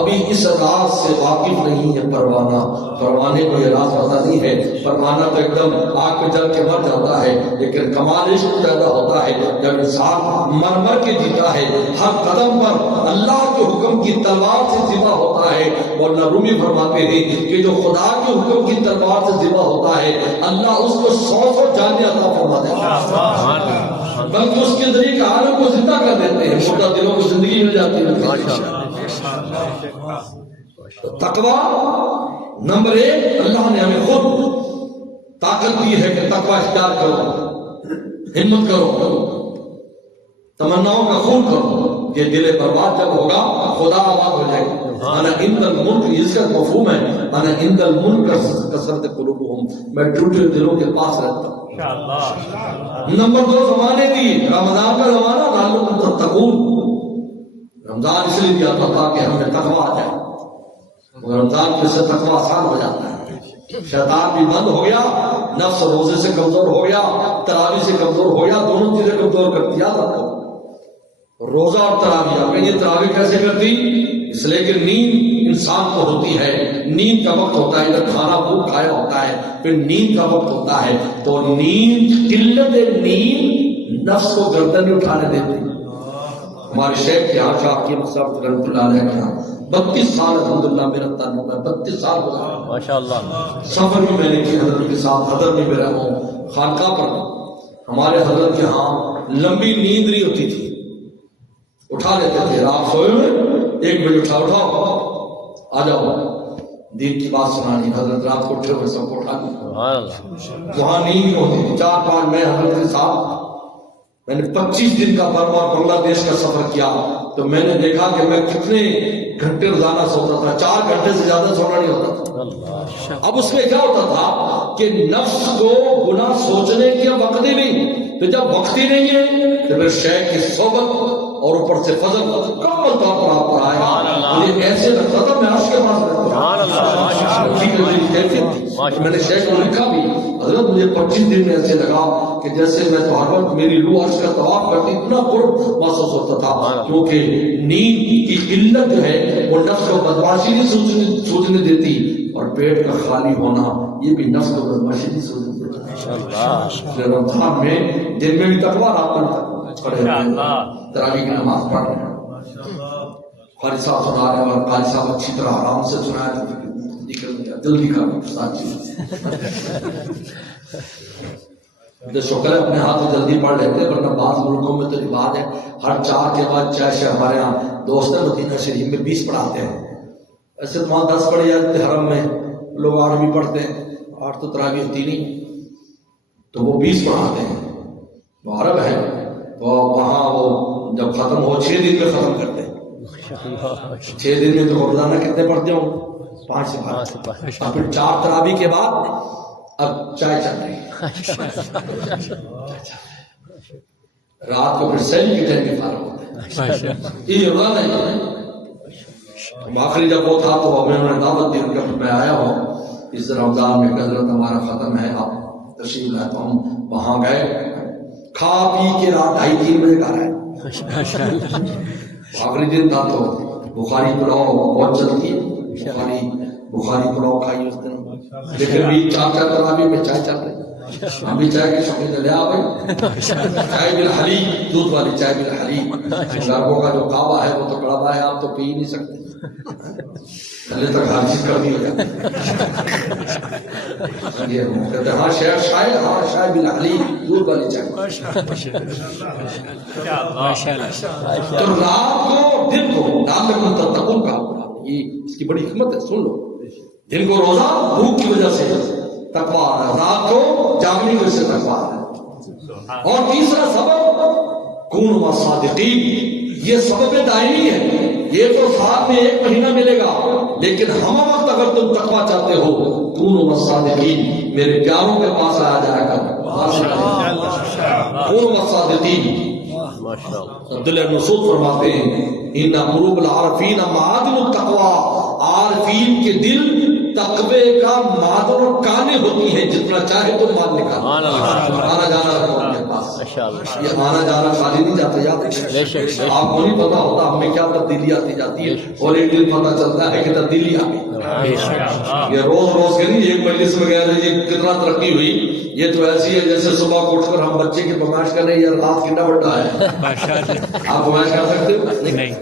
ابھی اس راز سے واقف نہیں ہے پروانہ. پروانے کو یہ راز پتا نہیں ہے. پروانہ تو ایک دم آگ پہ جل کے مر جاتا ہے، لیکن کمال عشق پیدا ہوتا ہے جب انسان مر کے جیتا ہے. ہر قدم پر اللہ کے حکم کی تلوار سے ذبح ہوتا ہے. مولانا رومی فرماتے ہیں کہ جو خدا کے حکم کی تلوار سے ذبح ہوتا ہے اللہ اس کو 100 جانیں عطا فرما دیتا ہے، بلکہ اس کے ذریعے کے عالم کو زندہ کر دیتے ہیں، مردہ دلوں کو زندگی مل جاتی ہے. تقوی نمبر 1 اللہ نے ہمیں خود طاقت دی ہے کہ تقوی اختیار کرو، ہمت کرو، تمناؤں کا خون کرو. یہ دل برباد جب ہوگا خدا آباد ہو جائے گا. انا عند الملک، اس کا مفہوم ہے انا عند الملک کثرت قلوبہم، میں ٹوٹے دلوں کے پاس رہتا ہوں. نمبر 2 زمانے دی، رمضان کا زمانہ لعلکم تتقون. رمضان اس لیے دیا تھا تاکہ ہم نے تقوی آ جائے. رمضان کے سے تقوی آسان ہو جاتا ہے. شیطان بھی بند ہو گیا، نفس روزے سے کمزور ہو گیا، تراویح سے کمزور ہو گیا. دونوں چیزیں کمزور کرتی. یاد رکھو روزہ اور تراویح. یہ تراویح کیسے کرتی؟ اس لیے کہ نیند انسان کو ہوتی ہے، نیند کا وقت ہوتا ہے. ادھر کھانا خوب کھایا ہوتا ہے، پھر نیند کا وقت ہوتا ہے. تو نیند، قلت نیند نفس کو گردن میں اٹھانے دیتی. ہمارے شیخ کے یہاں شاہ کی مصرف رحمۃ اللہ علیہ کے یہاں 32 سال الحمدللہ میرا تعلق ہے. 32 سال گزارا ماشاءاللہ. سفر بھی میں نے کی حضرت کے ساتھ، حضرت میں رہا ہوں خانقاہ پر. ہمارے حضرت کے ہاں لمبی نیند نہیں ہوتی تھی، اٹھا لیتے تھے. رات سوئے ہوئے 1 بجے اٹھاؤ آ جاؤ دین کی بات سنانی. حضرت رات کو اٹھے ہوئے سب کو اٹھا دیا. وہاں نیند ہوتی تھی. 4-5 میں حضرت کے ساتھ میں نے 25 دن کا برما اور بنگلہ دیش کا سفر کیا تو میں نے دیکھا کہ میں کتنے گھنٹے روزانہ سوتا تھا. 4 گھنٹے سے زیادہ سونا نہیں ہوتا تھا. اب اس میں کیا ہوتا تھا کہ نفس کو گناہ سوچنے کے وقت ہی نہیں، تو جب وقت ہی نہیں ہے تو پھر شیخ کی صحبت اور اوپر سے فضل مکمل طور پر آپ پر آئے گا. مجھے ایسے لگتا تھا میں عرش کے پاس رہتا ہوں. کیفیت تھی. میں نے شیخ کو لکھا بھی حضرت مجھے 25 دن میں ایسے لگا کہ جیسے میں تو ہر وقت میری روح عرش کا طواف کرتی اتنا قرب محسوس ہوتا تھا کیونکہ نیند کی قلت جو ہے وہ نفس کو بدمعاشی نہیں سوچنے دیتی اور پیٹ کا خالی ہونا یہ بھی نفس کو بدمعاشی نہیں سوچنے دیتا. رمضان میں دن میں بھی تقویٰ رات میں پڑھے تراویح کی نماز پڑھ رہے ہیں. قاری صاحب سنا رہے ہیں اور قاری صاحب اچھی طرح آرام سے سنایا نکل گیا جلدی کا شکر ہے اپنے ہاتھ میں جلدی پڑھ لیتے ورنہ بعض ملکوں میں تو رواج ہے ہر 4 کے بعد 6 ہمارے یہاں دوست ہیں مدینہ شریف میں 20 پڑھاتے ہیں. ایسے تو وہاں 10 پڑھ جاتے حرم میں لوگ 8 بھی پڑھتے ہیں 8 تو تراویح ہوتی نہیں تو وہ 20 پڑھاتے ہیں. وہ عرب ہے تو وہاں وہ جب ختم ہو 6 دن میں ختم کرتے ہیں. 6 دن میں تو روزانہ کتنے پڑھتے ہوں 5 سے 5 اور پھر 4 تراویح کے بعد اب چائے چل رہی ہے رات کو پھر سیل کے ٹائم میں فارغ ہوتے ہیں. یہ روزانہ ہے. آخری جب وہ تھا تو ہمیں انہوں نے دعوت دی ان کا میں آیا ہوں اس رمضان میں حضرت ہمارا ختم ہے آپ تشریف لائے تو ہم وہاں گئے کھا پی کے رات 2:30-3 بجے گھر آئے. آخری دن تھا تو بخاری پلاؤ بہت چلتی ہے بخاری پلاؤ کھائی اس دن لیکن بھی 4 تراویح میں چائے چل رہی. ہم بھی چائے کی شوقین لے آ گئے چائے بالحلیب دودھ والی چائے بالحلیب. گربوں کا جو کعبہ ہے وہ تو کڑوا ہے آپ تو پی ہی نہیں سکتے پہلے تک ہر چیز کر دی ہو جاتی کہتے ہاں شاید بالحلیب دودھ والی چائے. تو رات کو دن کو لعلکم تتقون کا یہ اس کی بڑی حکمت ہے سن لو. دن کو روزہ بھوک کی وجہ سے تقویٰ ہے رات کو جاگنے کی وجہ سے تقویٰ ہے. اور تیسرا سبب کونوا صادقین یہ سبب دائمی ہے. یہ تو ساتھ میں 1 مہینہ ملے گا لیکن ہم وقت اگر تم تقویٰ چاہتے ہو کونوا صادقین میرے پیاروں کے پاس آیا جائے گا. کونوا صادقین عبداللہ بن مسعود فرماتے ہیں ان قلوب العارفین معادن التقویٰ عارفین کے دل تقوی کا معدن اور کانے ہوتی ہیں جتنا چاہے تو مال نکال. آنا جانا رکھو اپنے پاس. یہ آنا جانا خالی نہیں جاتا یاد ہے آپ کو نہیں پتا ہوتا ہمیں کیا تبدیلی آتی جاتی ہے اور ایک دن پتا چلتا ہے کہ تبدیلی آ گئی. یہ روز کے نہیں ایک مجلس میں گیا یہ کتنا ترقی ہوئی. یہ تو ایسی ہے جیسے صبح اٹھ کر ہم بچے کی فرمائش کریں یا رات کتنا بڑا ہے آپ فرمائش کر سکتے ہو نہیں.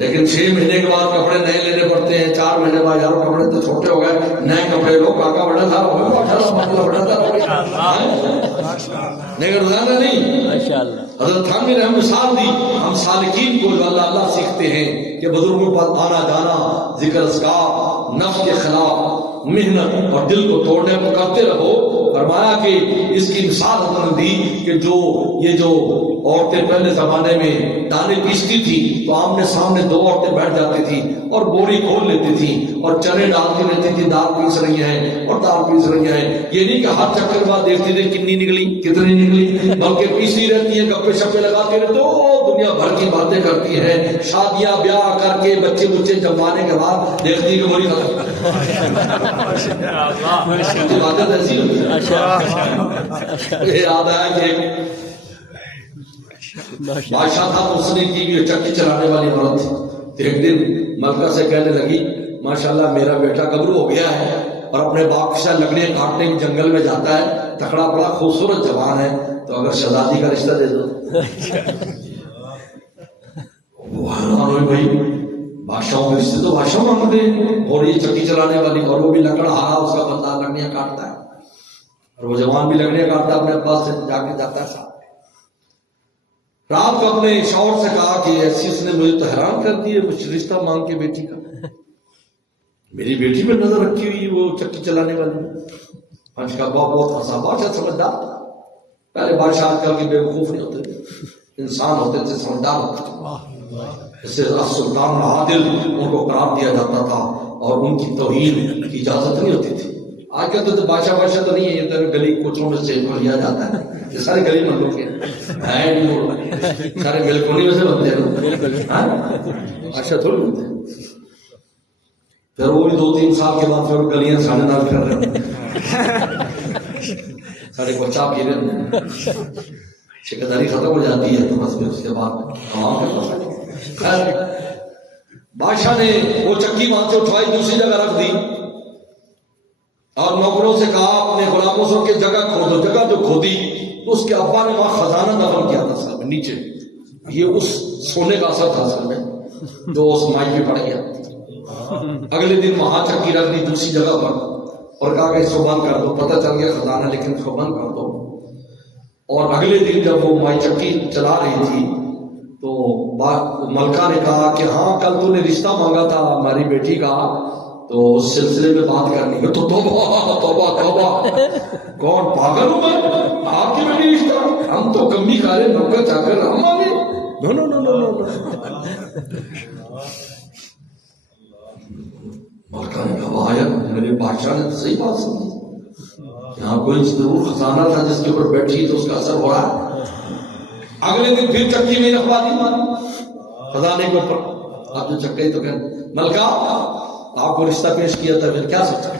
لیکن 6 مہینے کے بعد کپڑے نئے لینے پڑتے ہیں 4 مہینے بعد یارو کپڑے تو چھوٹے ہو گئے نئے کپڑے لو کاکا بڑا تھا لیکن روزانہ نہیں. حضرت تھانوی نے ہم مثال دی ہم سالکین کو اللہ اللہ سیکھتے ہیں کہ بزرگوں پر آنا جانا ذکر اذکار نفس کے خلاف محنت اور دل کو توڑنے کو کرتے رہو. فرمایا کہ اس کی مثال حضرت نے دی کہ یہ جو عورتیں پہلے زمانے میں دانے پیستی تھی تو آمنے سامنے 2 عورتیں بیٹھ جاتی تھی اور بوری کھول لیتی تھی اور چنے ڈالتی رہتی تھی دال پیس رہی ہیں اور دال پیس رہی ہیں. یہ نہیں کہ ہر چکر بعد دیکھتی تھی کتنی نکلی بلکہ پیستی رہتی ہے گپے شپے لگاتی رہتی تو دنیا بھر کی باتیں کرتی ہے. شادیاں بیاہ کر کے بچے جموانے کے بعد دیکھتی کہ بڑی باتیں ایسی ہوتی ہیں. یہ یاد آیا کہ بادشاہ تھا اس نے کی چکی چلانے والی عورت تھی. ایک دن ملکہ سے کہنے لگی ماشاءاللہ میرا بیٹا گبرو ہو گیا ہے اور اپنے باپ کے ساتھ لکڑیاں کاٹنے کی جنگل میں جاتا ہے تکڑا بڑا خوبصورت جوان ہے تو اگر شہزادی کا رشتہ دے دو. بھائی بادشاہوں کے رشتے تو بادشاہ مانگتے ہیں اور یہ چکی چلانے والی اور وہ بھی لکڑہارا اس کا بندہ لکڑیاں کاٹتا ہے اور وہ جوان بھی لکڑیاں کاٹتا ہے اپنے پاس سے جا کے جاتا ہے ساتھ. رات کو اپنے شوہر سے کہا کہ ایسی اس نے مجھے تو حیران کر دی ہے کچھ رشتہ مانگ کے بیٹی کا میری بیٹی پہ نظر رکھی ہوئی وہ چکی چلانے والی. آج کا بہت ہنسا. بادشاہ سمجھدار تھا. پہلے بادشاہ آج کل کے بیوقوف نہیں ہوتے تھے انسان ہوتے تھے سمجھدار ہوتے تھے. اس سے سلطان عادل ان کو قرار دیا جاتا تھا اور ان کی توہین کی اجازت نہیں ہوتی تھی. آج کل تو بادشاہ تو نہیں ہے یہ تو گلی کوچوں میں سے لیا جاتا ہے. یہ سارے گلی مندوں کے سارے بالکونی میں سے بنتے ہیں بادشاہ تھوڑی بنتے ہیں. پھر وہ بھی 2-3 سال کے بعد پھر گلیاں ساڑھے نال کر رہے ہیں ساڑھے کو چاہ پی رہے ہیں، ٹھیکیداری ختم ہو جاتی ہے تو بس پھر اس کے بعد خیر بادشاہ نے وہ چکی وہاں سے اٹھوائی دوسری جگہ رکھ دی اور نوکروں سے کہا اپنے غلاموں سے کہ جگہ کھودو. جگہ جو کھودی تو اس کے ابا نے وہاں خزانہ دفن کیا تھا اصل میں نیچے. یہ اس سونے کا اثر تھا اصل میں جو اس مائی پہ پڑ گیا. اگلے دن وہاں چکی رکھ دی دوسری جگہ پر اور کہا کہ اس کو بند کر دو. پتہ چل گیا خزانہ لیکن اس کو بند کر دو. اور اگلے دن جب وہ مائی چکی چلا رہی تھی تو ملکہ نے کہا کہ ہاں کل تو نے رشتہ مانگا تھا ہماری بیٹی کا تو اس سلسلے میں بات کرنی ہے. تو توبہ توبہ توبہ کون پاگل ہوں میں آپ کی بیٹی رشتہ؟ ہم تو کمی کھا رہے نوکر چاہ کر ہم آگے نو نو نو نو نو. ملکہ نے کہا آیا میرے بادشاہ نے تو صحیح بات سمجھی. یہاں کوئی ضرور خزانہ تھا جس کے اوپر بیٹھی تو اس کا اثر ہو رہا ہے. اگلے دن پھر چکی میں رکھوا دی خزانے کے اوپر. آپ جو چکے تو کہ ملکہ آپ کو رشتہ پیش کیا تھا پھر کیا سوچا؟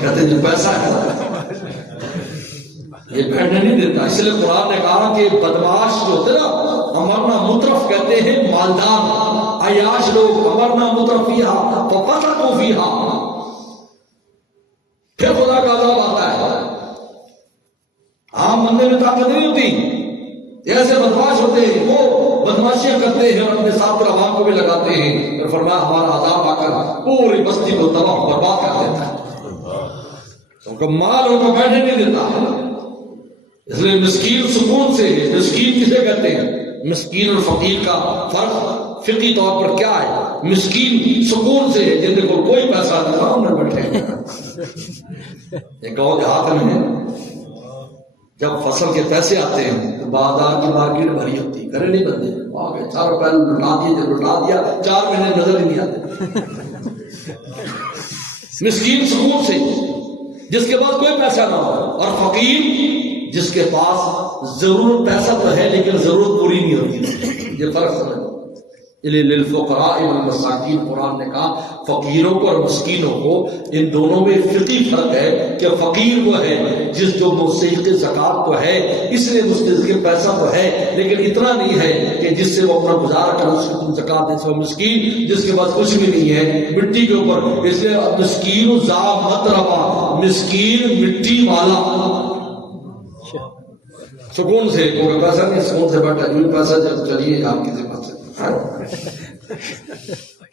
کہتے جو پیسہ ہے یہ بیٹھنے نہیں دیتا. اس لیے قرآن نے کہا کہ بدماش جو ہوتے نا امرنا مترف کہتے ہیں مالدار. عیاش لوگ امرنا مترف فیہا ففسقوا فیہا. پھر خدا کا عذاب آتا ہے. عام بندے میں طاقت نہیں ہوتی. ایسے بدماش ہوتے ہیں وہ بدماشیاں کرتے ہیں اور اپنے ساتھ عوام کو بھی لگاتے ہیں اور فرمایا ہمارا عذاب آ کر پوری بستی کو تباہ برباد کر دیتا ہے. ان کا مال ان کو بیٹھنے نہیں دیتا. اس لیے مسکین سکون سے. مسکین کسے کہتے ہیں؟ مسکین اور فقیر کا فرق فقہی طور پر کیا ہے؟ مسکین سکون سے جن کو کوئی پیسہ نہیں نہ بیٹھے. ایک گاؤں دیہات میں جب فصل کے پیسے آتے ہیں تو بازار کی مارکیٹ بھری ہوتی. گھرے نہیں بنتے. آگے 4 روپے لٹا دیے جب لٹا دیا 4 مہینے نظر ہی نہیں آتے. مسکین سکون سے جس کے پاس کوئی پیسہ نہ ہو اور فقیر جس کے پاس ضرورت پیسہ تو ہے لیکن ضرورت پوری نہیں ہوتی. یہ فرق سمجھو. للفقراء والمساکین قرآن نے کہا فقیروں کو اور مسکینوں کو ان دونوں میں فقہی فرق ہے کہ فقیر وہ ہے جس جو مستحق زکات تو ہے اس لیے مستحق پیسہ تو ہے لیکن اتنا نہیں ہے کہ جس سے وہ اپنا گزارا کر اس کو تم زکات دے. سو مسکین جس کے پاس کچھ بھی نہیں ہے مٹی کے اوپر. اس لیے مسکین ذا متربہ مسکین مٹی والا سکون سے کیونکہ پیسہ نہیں سکون سے بیٹھا جو پیسہ جب چلیے آپ کسی پاس.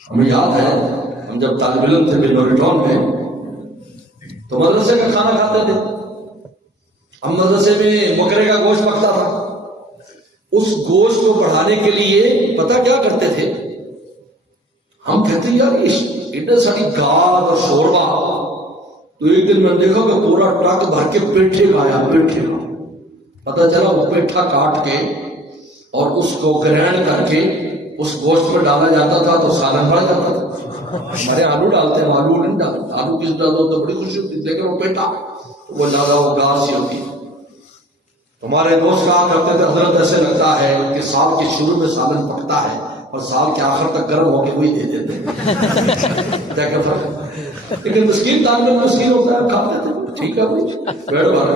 ہمیں یاد ہے ہم جب طالب علم تھے بلوری ٹاؤن میں تو مدرسے کا کھانا کھاتے تھے. ہم مدرسے میں بکرے کا گوشت پکتا تھا. اس گوشت کو بڑھانے کے لیے پتہ کیا کرتے تھے؟ ہم کہتے یار اتنے ساری گاد اور شوربہ. تو ایک دن میں نے دیکھا کہ پورا ٹرک بھر کے پیٹھے کھایا. پیٹھے پتہ چلا وہ پیٹھا کاٹ کے اور اس کو گرینڈ کر کے اس گوشت میں ڈالا جاتا تھا تو سالن بڑھ جاتا تھا. ہمارے آلو ڈالتے ہیں آلو نہیں ڈالتے. آلو کس ڈال دو تو بڑی خوشی ہوتی ہے لیکن وہ پیٹا وہ لگا وہ گاس سی ہوتی ہے. ہمارے دوست کہا کرتے تھے حضرت ایسے لگتا ہے کہ سال کے شروع میں سالن پکتا ہے اور سال کے آخر تک گرم ہو کے وہی دے دیتے ہیں. لیکن مسکین طالب مسکین ہوتا ہے کھاتے تھے ٹھیک ہے پیڑ بھر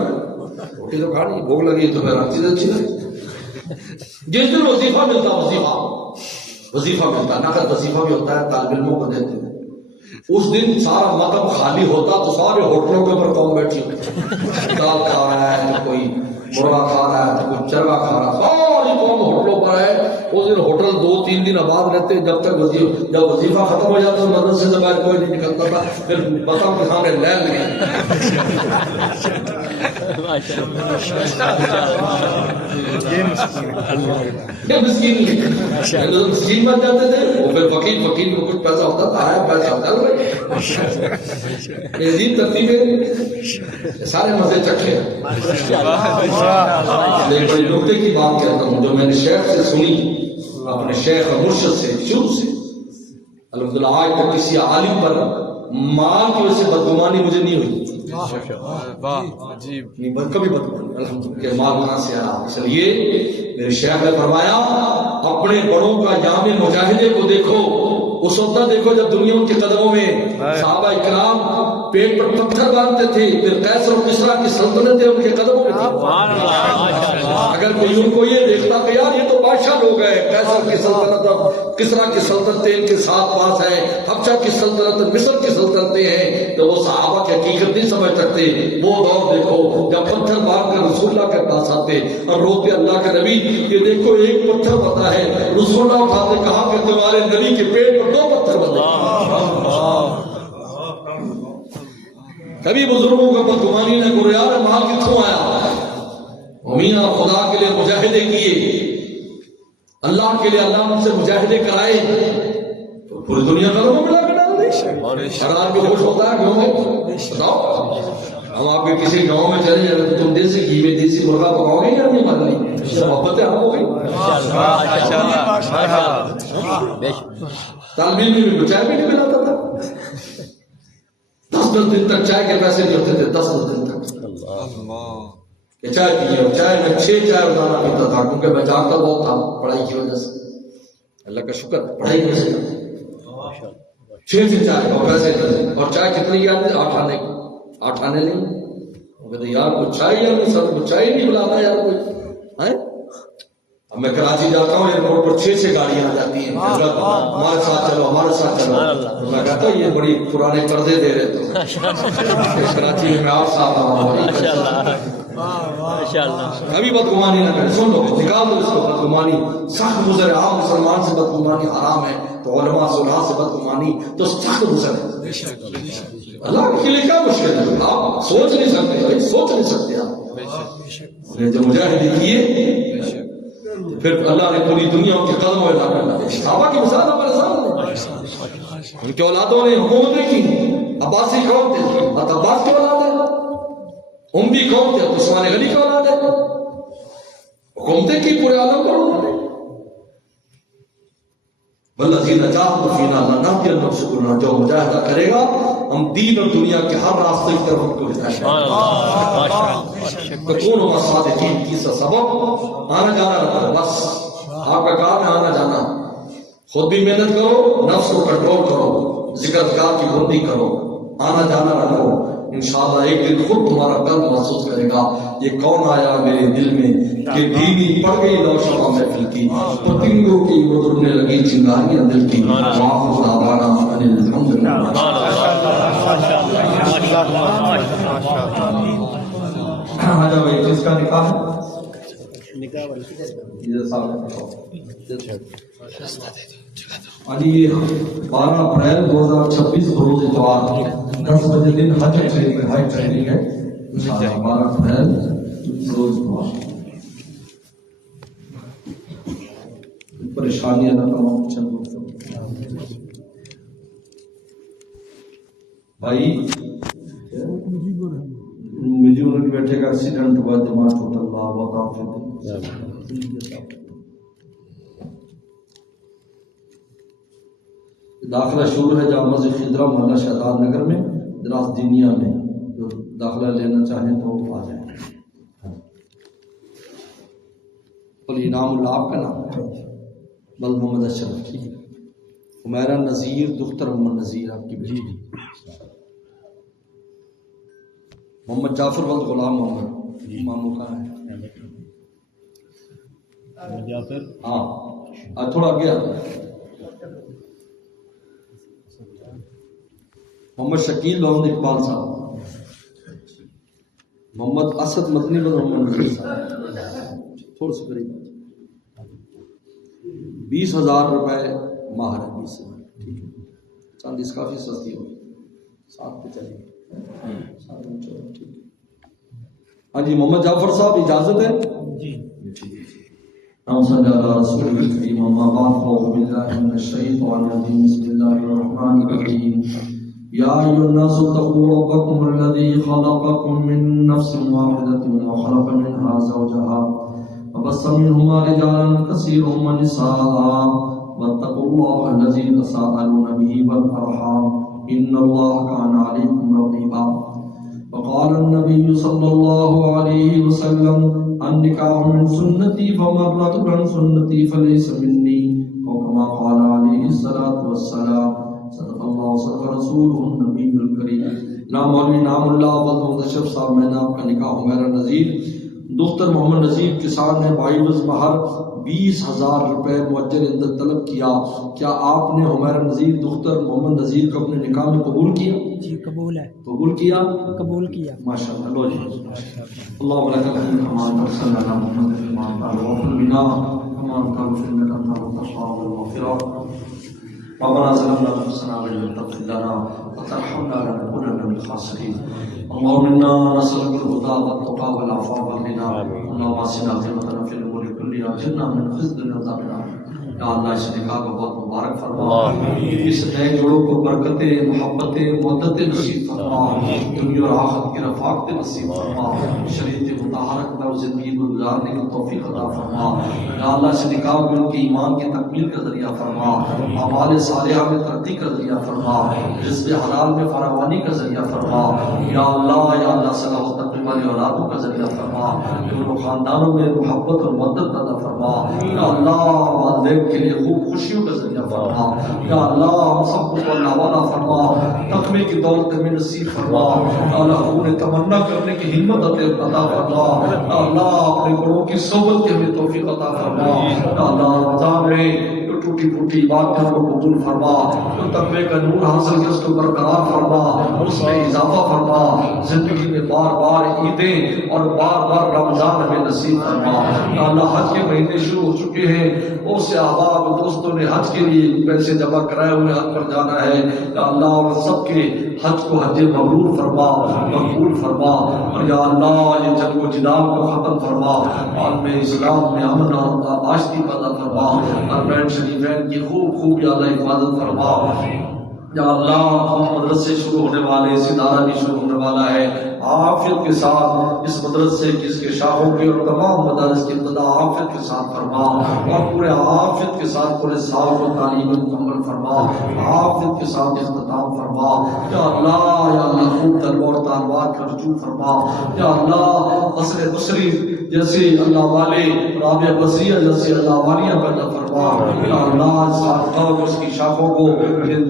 روٹی تو کھانی بھوک لگی تو پھر ہر چیز اچھی لگی. جس دن وظیفہ ملتا وظیفہ ملتا نقد وظیفہ بھی ہوتا ہے طالب علموں کو دیتے ہیں. اس دن سارا مکتب خالی ہوتا تو سارے ہوٹلوں کے اوپر قوم بیٹھی ہوتی. دال کھا رہا ہے کوئی مرغا کھا رہا ہے کوئی چرگا کھا رہا ہے. ساری قوم ہوٹلوں پر ہے. اس دن ہوٹل 2-3 دن آباد رہتے جب تک جب وظیفہ ختم ہو جاتا تو مدرسے سے باہر کوئی نہیں نکلتا تھا. پھر بتاؤ کے سامنے لین لگے مسکین بن جاتے تھے. وہ پھر فقیر کو کچھ پیسہ ہوتا تھا آیا پیسہ ہوتا عجیب ترتیبیں سارے مزے چکھے. بڑی نکتے کی بات کہتا ہوں جو میں نے شیخ سے سنی اپنے شیخ اور مرشد سے شروع سے الحمدللہ آج تک کسی عالم پر مال کی وجہ سے بدگمانی مجھے نہیں ہوئی. کبھی بدگمانی الحمدللہ کہ مال کہاں سے آیا. اس لیے میرے شیخ نے فرمایا اپنے بڑوں کا یام مجاہدے کو دیکھو، اس وقت نہ دیکھو جب دنیا ان کے قدموں میں، صحابہ اکرام پیٹ پر پتھر باندھتے تھے، پھر قیصر و کسریٰ کی سلطنتیں ان کے قدموں میں تھی۔ اگر کوئی ان کو یہ دیکھتا کہ یار یہ تو بادشاہ لوگ ہیں، قیصر کی سلطنت اور کسریٰ کی سلطنتیں ان کے ساتھ پاس ہیں، حبشہ کی سلطنت، مصر کی سلطنتیں ہیں، تو وہ صحابہ کی حقیقت نہیں سمجھ سکتے۔ وہ دور دیکھو جب پتھر باندھ کر رسول اللہ کے پاس آتے اور روتے اللہ کے نبی کہ دیکھو ایک پتھر بتا ہے، رسول اللہ اٹھاتے کہا کہ تمہارے نبی کے پیٹ پر 2 پتھر بندے۔ کبھی بزرگوں کو بدگمانی نہ کرو، یار مال کتوں آیا؟ میاں خدا کے لیے مجاہدے کیے، اللہ کے لیے اللہ ہم سے مجاہدے کرائے تو پوری دنیا کا لوگوں ملا کے ڈال دے۔ شراب بھی خوش ہوتا ہے گاؤں میں، بتاؤ ہم آپ کے کسی گاؤں میں چلے جائیں تو تم دیسی گھی میں دیسی مرغا پکاؤ گے یا نہیں؟ ہمارے لیے محبت ہے، ہم ہو گئی طالبین میں چائے بھی نہیں ملاتا تھا، 10 دن تک چائے کے پیسے نہیں ہوتے تھے، 10 دن تک کہ چائے پیے، اور چائے میں 6 چائے بنانا پیتا تھا کیونکہ میں جانتا بہت تھا پڑھائی کی وجہ سے، اللہ کا شکر پڑھائی کی وجہ سے 6 چائے اور پیسے نہیں، اور چائے کتنی کی آتی؟ 8 آنے کی، 8 آنے نہیں۔ وہ کہتے یار کچھ چائے یا نہیں، سر کچھ چائے نہیں بلاتا یار کوئی۔ اب میں کراچی جاتا ہوں ایئرپورٹ پر 6 گاڑیاں آ جاتی ہیں، ہمارے ساتھ چلو ہمارے ساتھ چلو، میں کہتا ہوں یہ بڑی پرانے قرضے دے رہے تو کراچی میں آپ ساتھ آؤں کبھی بدگمانی نہ کریں۔ سن لو، نکال دو اس کو، بدگمانی سخت گزر ہے، عام مسلمان سے بدگمانی حرام ہے، تو علماء صلحاء سے بدگمانی تو سخت گزر ہے۔ اللہ کے لیے کیا مشکل ہے؟ آپ سوچ نہیں سکتے، سوچ نہیں سکتے آپ نے جب مجاہدے کیے پھر اللہ نے پوری دنیا ان کے قدموں میں لا کر ڈالے۔ صحابہ کی مثال ہمارے سامنے، ان کے اولادوں نے حکومتیں کی۔ عباسی کون تھے؟ عباس کی اولاد ہے۔ اموی کون تھے؟ عثمان غنی کی اولاد ہے۔ حکومتیں کی پورے عالم پر انہوں نے۔ والذین جاہدوا فینا لنہدینہم سبلنا، جو مجاہدہ کرے گا ہم دین اور دنیا کے ہر راستے کی طرف ان کو ہدایت تکونوا مع الصادقین کی سبب آنا جانا رہتا ہے، بس آپ کا کام ہے آنا جانا۔ خود بھی محنت کرو، نفس کو کنٹرول کرو، ذکر اذکار کی بندی کرو، آنا جانا رکھو، انشاءاللہ ایک دن خود تمہارا قلب محسوس کرے گا یہ کون آیا میرے دل میں کہ دینی پڑ گئی نوشفا محفل کی، پتنگوں کی ادھرنے لگی چنگاریاں دل کی۔ وآخر دعوانا ان الحمدللہ۔ آجا بھائی کس کا نکاح ہے؟ علی 12 اپریل 2026 بروز اتوار 10 بجے دن حج ٹریننگ ہے، 12 اپریل بروز اتوار۔ پریشانیاں نہ کرو چند بھائی، مجھے انہوں نے بیٹھے کا ایکسیڈنٹ ہوا، دماغ ٹوٹا، اللہ بہت آفت۔ داخلہ شروع ہے جامع مسجد خضرہ محلہ شہزاد نگر میں، دراز دینیا میں، جو داخلہ لینا چاہیں تو آ جائیں۔ بول انعام اللہ آپ کا نام ہے؟ بل محمد اشرف کی عمیرہ نذیر دختر محمد نذیر آپ کی بیٹی، محمد جعفر ولد غلام محمد ماموں کا ہے جعفر، ہاں تھوڑا آگے محمد شکیل محمد اقبال صاحب، محمد اسد مدنی بن محمد نذیر صاحب، تھوڑا سا قریب 20,000 روپے ماہر ہے، 20,000 ٹھیک ہے، چاندی کافی سستی ہوگی، ساتھ پہ چلیے ٹھیک ہے۔ ہاں جی محمد جعفر صاحب اجازت ہے جی؟ اللہم صلی علی رسول الکریم، اما بعد فاعوذ باللہ من الشیطان الرجیم، بسم اللہ الرحمن الرحیم، یا ایھا الناس اتقوا ربکم الذی خلقکم من نفس واحدۃ وخلق منها زوجها وبث منهما رجالا كثيرا ونساء واتقوا الله الذي تساءلون به والارحام ان الله كان عليكم رقيبا۔ وقال النبي صلى الله عليه وسلم النکاح من سنتی فمن رغب عن سنتی فلیس منی او کما قال علیہ الصلوۃ والسلام صدق اللہ صدق رسولہ النبی الکریم۔ نام مولوی نام اللہ عبد اشرف صاحب میں نے آپ کا نکاح حمیرہ نذیر دختر محمد نذیر کسان نے باعوض مہر 20,000 روپے مؤجر عدت طلب کیا، کیا آپ نے حمیرہ نذیر دختر محمد نذیر کو اپنے نکاح میں قبول کیا؟ جی قبول ہے۔ قبول کیا؟ قبول کیا۔ ماشاءاللہ۔ لو جی اللہم لک الحمد کما صلی اللہ علیہ محمد وغفر بنا کما تغفر لنا التقوى والمغفرہ ربنا ظلمنا انفسنا وان لم تغفر لنا وترحمنا لنكونن من الخاسرين اللهم انا نسألك الهدى والتقى والعفاف والغنى اللهم اعصنا عاقبتنا في الامور كلها واجرنا من خزي الدنيا وعذاب الآخرة۔ یا اللہ اس نکاح کو بہت مبارک فرما، اس نئے جوڑوں کو برکتیں محبتیں محبتیں نصیب فرما، دنیا اور آخرت کی رفاقت نصیب فرما، شریعت مطہرہ پر زندگی گزارنے کی توفیق عطا فرما۔ یا اللہ اس نکاح میں ان کے ایمان کی تکمیل کا ذریعہ فرما، اعمال صالحہ میں ترقی کا ذریعہ فرما، رزق حلال میں فراوانی کا ذریعہ فرما۔ یا اللہ صلاح و تقوی والی اولادوں کا ذریعہ فرما، دونوں خاندانوں میں محبت اور محبت عطا فرما۔ یا اللہ والدین کے لیے خوب خوشیوں کا ذریعہ فرما۔ یا اللہ ہم سب کو اللہ والا فرما، تقوی کی دولت میں نصیب فرما۔ یا اللہ خون تمنا کرنے کی ہمت عطا فرما۔ یا اللہ اپنے گروہ کی صحبت کی ہمیں توفیق عطا فرما۔ یا اللہ رمضان میں ٹوٹی پھوٹی باتوں کو قبول فرما، جو تقوی کا نور حاصل کیا اس کو برقرار فرما، اس میں اضافہ فرما، زندگی میں بار بار عیدیں اور بار بار رمضان ہمیں نصیب فرما۔ یا اللہ حج کے مہینے شروع ہو چکے ہیں، بہت سے احباب دوستوں نے حج کے لیے پیسے جمع کرائے ہوئے حج پر جانا ہے۔ یا اللہ اور سب کے حج کو حج مبرور فرما، مقبول فرما، اور یا اللہ یہ جنگ و جدال کو ختم فرما، عالم اسلام میں امن اور آشتی پیدا فرما، حرمین شریفین کی خوب یا اللہ حفاظت فرما۔ یا اللہ مدرسے شروع ہونے والے، اس ادارہ بھی شروع ہونے والا ہے، عافیت کے ساتھ اس مدرسے کی اس کے شاخوں کے اور تمام مدارس کی ابتدا عافیت کے ساتھ فرما، اور پورے عافیت کے ساتھ پورے سال کو تعلیم مکمل فرما، عافیت کے ساتھ اختتام فرما۔ یا اللہ خوب طلبہ اور طالبات کا رجوع فرما۔ یا اللہ عصر بصری جیسے اللہ والے، رابعہ بصریہ جیسے اللہ والیاں پیدا فرما۔ یا اللہ اس کی شاخوں کو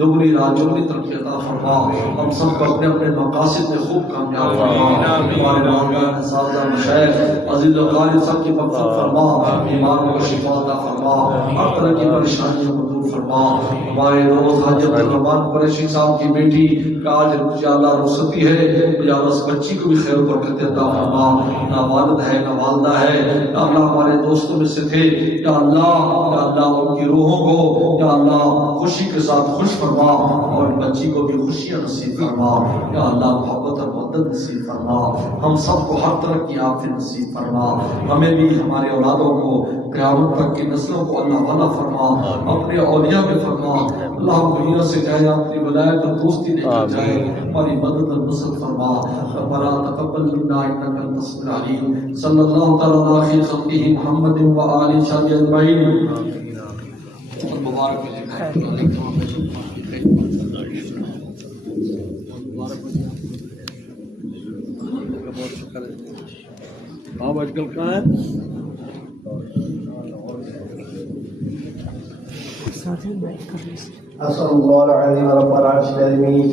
دگنی راجوری ترقی عطا فرما، ہم سب کو اپنے اپنے مقاصد میں خوب کامیاب فرما۔ ہمارے بارگاہ اساتذہ مشائخ عزیز و قاری سب کی مغفرت فرما، بیماروں کو شفا عطا فرما، ہر طرح کی پریشانیوں کو دور فرما۔ ہمارے دوست حاجی عبدالرحمان قریشی صاحب کی بیٹی کا آج یا اللہ رخصتی ہے، یا اللہ اس بچی کو بھی خیر و برکت عطا فرما، نہ والد ہے نہ والدہ ہے، یا اللہ ہمارے دوستوں میں سے تھے، یا اللہ ان کی روحوں کو یا اللہ خوشی کے ساتھ خوش فرما، اور بچی کو بھی خوشیاں نصیب فرما۔ یا اللہ محبت اور محبت نصیب فرما، ہم سب کو ہر طرح کی عافیت نصیب فرما، ہمیں بھی ہمارے اولادوں کو قیامت تک کی نسلوں کو اللہ والا فرما، اپنے اولیاء میں فرما۔ اللہ دنیا سے جائے اپنی ولایت اور دوستی لے کر جائے، ہماری مدد اور نصرت فرما۔ ربنا تقبل منا انک انت السمیع العلیم، صلی اللہ تعالی علی خیر خلقہ محمد و آلہ وصحبہ اجمعین۔ مبارک آپ آج کل کہاں ہیں؟ ساتھ میں بیٹھ کر أسأل الله العظيم رب العرش العظيم